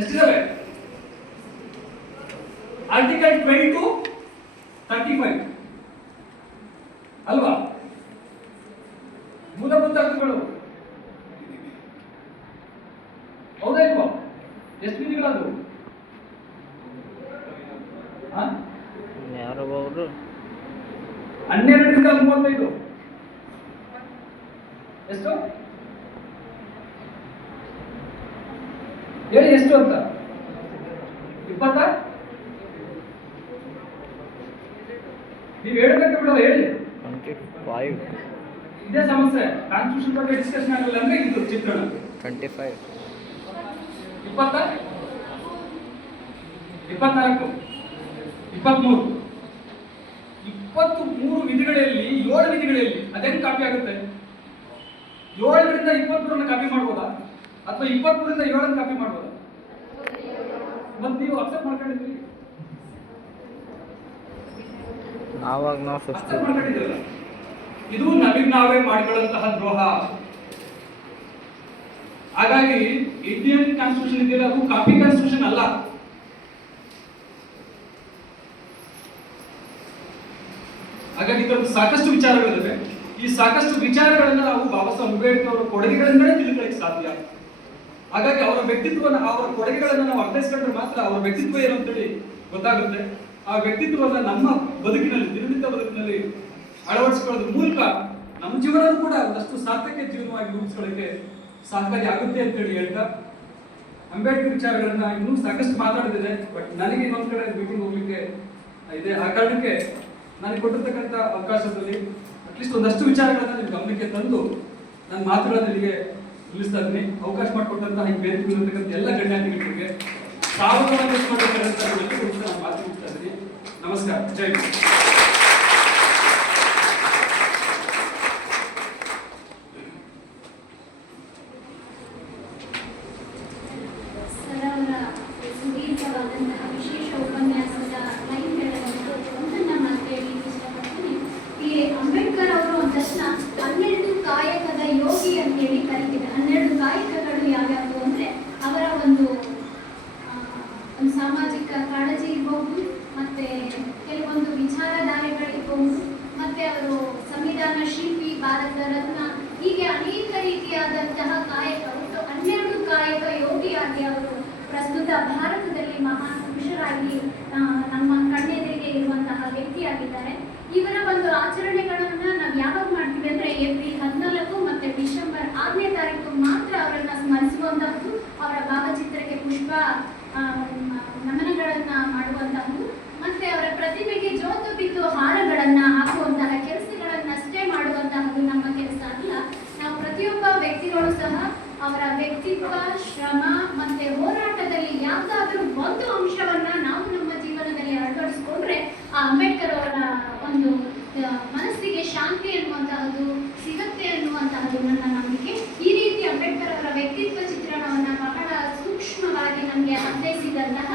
ಎಷ್ಟಿದಾವೆ? ಆರ್ಟಿಕಲ್ 20 to 35 ಅಲ್ವಾ? ಮೂಲಭೂತ ಹಕ್ಕುಗಳು ಹೌದಾ ಇಲ್ವಾ? ಎಷ್ಟು ವಿಧಿಗಳಾದವು? ಯಾರೊಬ್ಬರು 12ರಿಂದ 35. ಎಷ್ಟು ಹೇಳಿ? ಎಷ್ಟು ಅಂತ? 20? ನೀವು ಹೇಳ್ಬೇಕು ಬಿಡಲ್ಲ, ಹೇಳಿ. 25. ಇದೇ ಸಮಸ್ಯೆ. ಕಾನ್ಸ್ಟಿಟ್ಯೂಷನ್ ಬಗ್ಗೆ ಡಿಸ್ಕಷನ್ ಆಗಲ್ಲ ಅಂದ್ರೆ ಇದು ಚಿತ್ರಣ. 25. 20? 24? 23? 23 ವಿಧಿಗಳಲ್ಲಿ 7 ವಿಧಿಗಳಲ್ಲಿ ಅದೇನು ಕಾಪಿ ಆಗುತ್ತೆ? 7ರಿಂದ 23 ಕಾಪಿ ಮಾಡ್ಬೋದಾ? ಅಥವಾ 23ರಿಂದ 7 ಕಾಪಿ ಮಾಡ್ಬೋದಾ? ಮತ್ತೆ ನೀವು ಅಕ್ಸೆಪ್ಟ್ ಮಾಡ್ಕೊಂಡಿದ್ರಿ, ಆವಾಗ ನಾವು 50 ಮಾಡ್ಕೊಂಡಿದ್ರಲ್ಲ. ಇದು ನಮಗೆ ನಾವೇ ಮಾಡಿಕೊಳ್ಳುವಂತಹ ದ್ರೋಹ. ಹಾಗಾಗಿ ಇಂಡಿಯನ್ ಕಾನ್ಸ್ಟಿಟ್ಯೂಷನ್ ಇದೆಯಲ್ಲ ಅದು ಕಾಪಿ ಕಾನ್ಸ್ಟಿಟ್ಯೂಷನ್ ಅಲ್ಲ. ಹಾಗಾಗಿ ಇದರಲ್ಲಿ ಸಾಕಷ್ಟು ವಿಚಾರಗಳಿವೆ. ಈ ಸಾಕಷ್ಟು ವಿಚಾರಗಳನ್ನ ನಾವು ಬಾಬಾ ಸಾಹೇಬ್ ಅಂಬೇಡ್ಕರ್ ಅವರ ಕೊಡುಗೆಗಳಿಂದಲೇ ತಿಳ್ಕೊಳ್ಳಿಕ್ಕೆ ಸಾಧ್ಯ. ಹಾಗಾಗಿ ಅವರ ವ್ಯಕ್ತಿತ್ವನ, ಅವರ ಕೊಡುಗೆಗಳನ್ನ ನಾವು ಅರ್ಥೈಸ್ಕೊಂಡ್ರೆ ಮಾತ್ರ ಅವರ ವ್ಯಕ್ತಿತ್ವ ಏನು ಅಂತೇಳಿ ಗೊತ್ತಾಗುತ್ತೆ. ಆ ವ್ಯಕ್ತಿತ್ವವನ್ನ ನಮ್ಮ ಬದುಕಿನಲ್ಲಿ, ದಿನನಿತ್ಯ ಬದುಕಿನಲ್ಲಿ ಅಳವಡಿಸಿಕೊಳ್ಳೋದ್ರ ಮೂಲಕ ನಮ್ಮ ಜೀವನ ಕೂಡ ಒಂದಷ್ಟು ಸಾರ್ಥಕ ಜೀವನವಾಗಿ ರೂಪಿಸ್ಕೊಳ್ಳೋಕೆ ಸಹಕಾರಿ ಆಗುತ್ತೆ ಅಂತೇಳಿ ಹೇಳ್ತಾ, ಅಂಬೇಡ್ಕರ್ ವಿಚಾರಗಳನ್ನ ಇನ್ನೂ ಸಾಕಷ್ಟು ಮಾತಾಡಿದ್ದೇನೆ. ಬಟ್ ನನಗೆ ಇನ್ನೊಂದ್ ಕಡೆ ಮೀಟಿಂಗ್ ಹೋಗ್ಲಿಕ್ಕೆ ಇದೆ. ಆ ಕಾರಣಕ್ಕೆ ನನಗೆ ಕೊಟ್ಟಿರ್ತಕ್ಕಂಥ ಅವಕಾಶದಲ್ಲಿ ಅಟ್ಲೀಸ್ಟ್ ಒಂದಷ್ಟು ವಿಚಾರಗಳನ್ನ ನಿಮ್ಮ ಗಮನಕ್ಕೆ ತಂದು ನನ್ನ ಮಾತುಗಳನ್ನ ಇಲ್ಲಿಗೆ ನಿಲ್ಲಿಸ್ತಾ ಇದ್ದೀನಿ. ಅವಕಾಶ ಮಾಡಿಕೊಟ್ಟಂತಹ ಈ ವೇದಿಕೆಗಳಿರ್ತಕ್ಕಂಥ ಎಲ್ಲ ಗಣ್ಯಾತಿಗಳಿಗೆ ಸಾರ್ವಜನಿಕ ನಾನು ಮಾತು ಮುಗಿಸ್ತಾ ಇದ್ದೀನಿ. ನಮಸ್ಕಾರ, ಜೈ ಹಿಂದ್. ವಿಶೇಷ ಉಪನ್ಯಾಸದ ಲೈನ್ಗಳನ್ನು ಒಂದನ್ನ ಮಾತೇಳಿ ಇಷ್ಟಪಡ್ತೀನಿ. ಈ ಅಂಬೇಡ್ಕರ್ ಅವರು ಒಂದಷ್ಟು 12 ಕಾಯಕದ ಯೋಗಿ ಅಂತೇಳಿ ಕರೀತಿದ್ದಾರೆ. 12 ಕಾಯಕಗಳು ಯಾವ್ಯಾವುದು ಅಂದ್ರೆ ಅವರ ಒಂದು ಸಾಮಾಜಿಕ ಕಾಳಜಿ ಇರಬಹುದು, ಮತ್ತೆ ಕೆಲವೊಂದು ವಿಚಾರಧಾರೆಗಳಿರಬಹುದು, ಮತ್ತೆ ಅವರು ಸಂವಿಧಾನ ಶಿಲ್ಪಿ, ಭಾರತ ರತ್ನ, ಹೀಗೆ ಅನೇಕ ರೀತಿಯಾದಂತಹ ಕಾಯಕ, ಒಟ್ಟು 12 ಕಾಯಕ ಯೋಗಿಯಾಗಿ ಅವರು ಪ್ರಸ್ತುತ ಭಾರತದಲ್ಲಿ ಮಹಾನ್ ಪುರುಷರಾಗಿ ನಮ್ಮ ಕಣ್ಣೆದುರಿಗೆ ಇರುವಂತಹ ಮಾಡಿದ್ದಾರೆ. ಇವರ ಒಂದು ಆಚರಣೆಗಳನ್ನ ನಾವು ಯಾವಾಗ ಮಾಡ್ತೀವಿ ಅಂದ್ರೆ ಏಪ್ರಿಲ್ 14 ಮತ್ತೆ ಡಿಸೆಂಬರ್ 6ನೇ ತಾರೀಕು ಮಾತ್ರ ಅವರನ್ನ ಸ್ಮರಿಸುವಂತಹದ್ದು, ಅವರ ಭಾವಚಿತ್ರಕ್ಕೆ ಪುಷ್ಪ ನಮನಗಳನ್ನ ಮಾಡುವಂತಹದ್ದು, ಮತ್ತೆ ಅವರ ಪ್ರತಿಮೆಗೆ ಜೋತು ಬಿದ್ದು ಹಾರಗಳನ್ನ ಹಾಕುವಂತಹ ಕೆಲಸಗಳನ್ನಷ್ಟೇ ಮಾಡುವಂತಹದ್ದು ನಮ್ಮ ಕೆಲಸ ಅಲ್ಲ. ನಾವು ಪ್ರತಿಯೊಬ್ಬ ವ್ಯಕ್ತಿಗಳು ಸಹ ಅವರ ವ್ಯಕ್ತಿತ್ವ, ಶ್ರಮ ಮತ್ತೆ ಹೋರಾಟದಲ್ಲಿ ಯಾವುದಾದ್ರೂ ಒಂದು ಅಂಶವನ್ನ ನಾವು ನಮ್ಮ ಜೀವನದಲ್ಲಿ ಅಳವಡಿಸಿಕೊಂಡ್ರೆ ಆ ಅಂಬೇಡ್ಕರ್ ಅವರ ಒಂದು ಮನಸ್ಸಿಗೆ ಶಾಂತಿ ಅನ್ನುವಂತಹದ್ದು ಸಿಗುತ್ತೆ ಅನ್ನುವಂತಹದ್ದು ನನ್ನ ನಂಬಿಕೆ. ಈ ರೀತಿ ಅಂಬೇಡ್ಕರ್ ಅವರ ವ್ಯಕ್ತಿತ್ವ ಚಿತ್ರಣವನ್ನ ಬಹಳ ಸೂಕ್ಷ್ಮವಾಗಿ ನಮಗೆ ಅರ್ಥೈಸಿದಂತಹ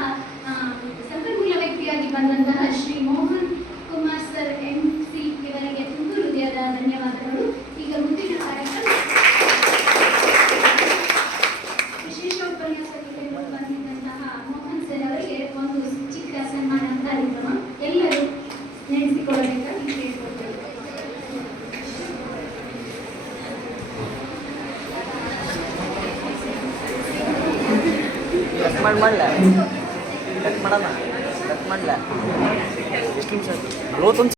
ಸಂಪನ್ಮೂಲ ವ್ಯಕ್ತಿಯಾಗಿ ಬಂದಂತಹ ಶ್ರೀ ಮೋಹನ್ ಕುಮಾರ್ ಸರ್ MC ಇವರಿಗೆ ತುಂಬು ಹೃದಯದ ಧನ್ಯವಾದಗಳು. ಈಗ ಮುಂದಿನ ಕಾರ್ಯಕ್ರಮ ವಿಶೇಷ ಉಪನ್ಯಾಸಕ್ಕೆ ಬಂದಿದ್ದಂತಹ ಮೋಹನ್ ಸರ್ ಅವರಿಗೆ ಒಂದು ಚಿಕ್ಕ ಸನ್ಮಾನ ಕಾರ್ಯಕ್ರಮ ಎಲ್ಲರೂ ನಡೆಸಿಕೊಳ್ಳಬೇಕಾಗಿ ಕೇಳಿಕೊಳ್ತೇವೆ. ಕಟ್ ಮಾಡಲ್ಲ ಕಟ್ ಮಾಡೋಣ ಕಟ್ ಮಾಡಲ ಎಷ್ಟು ನಿಮಿಷ ಗ್ರೋತ್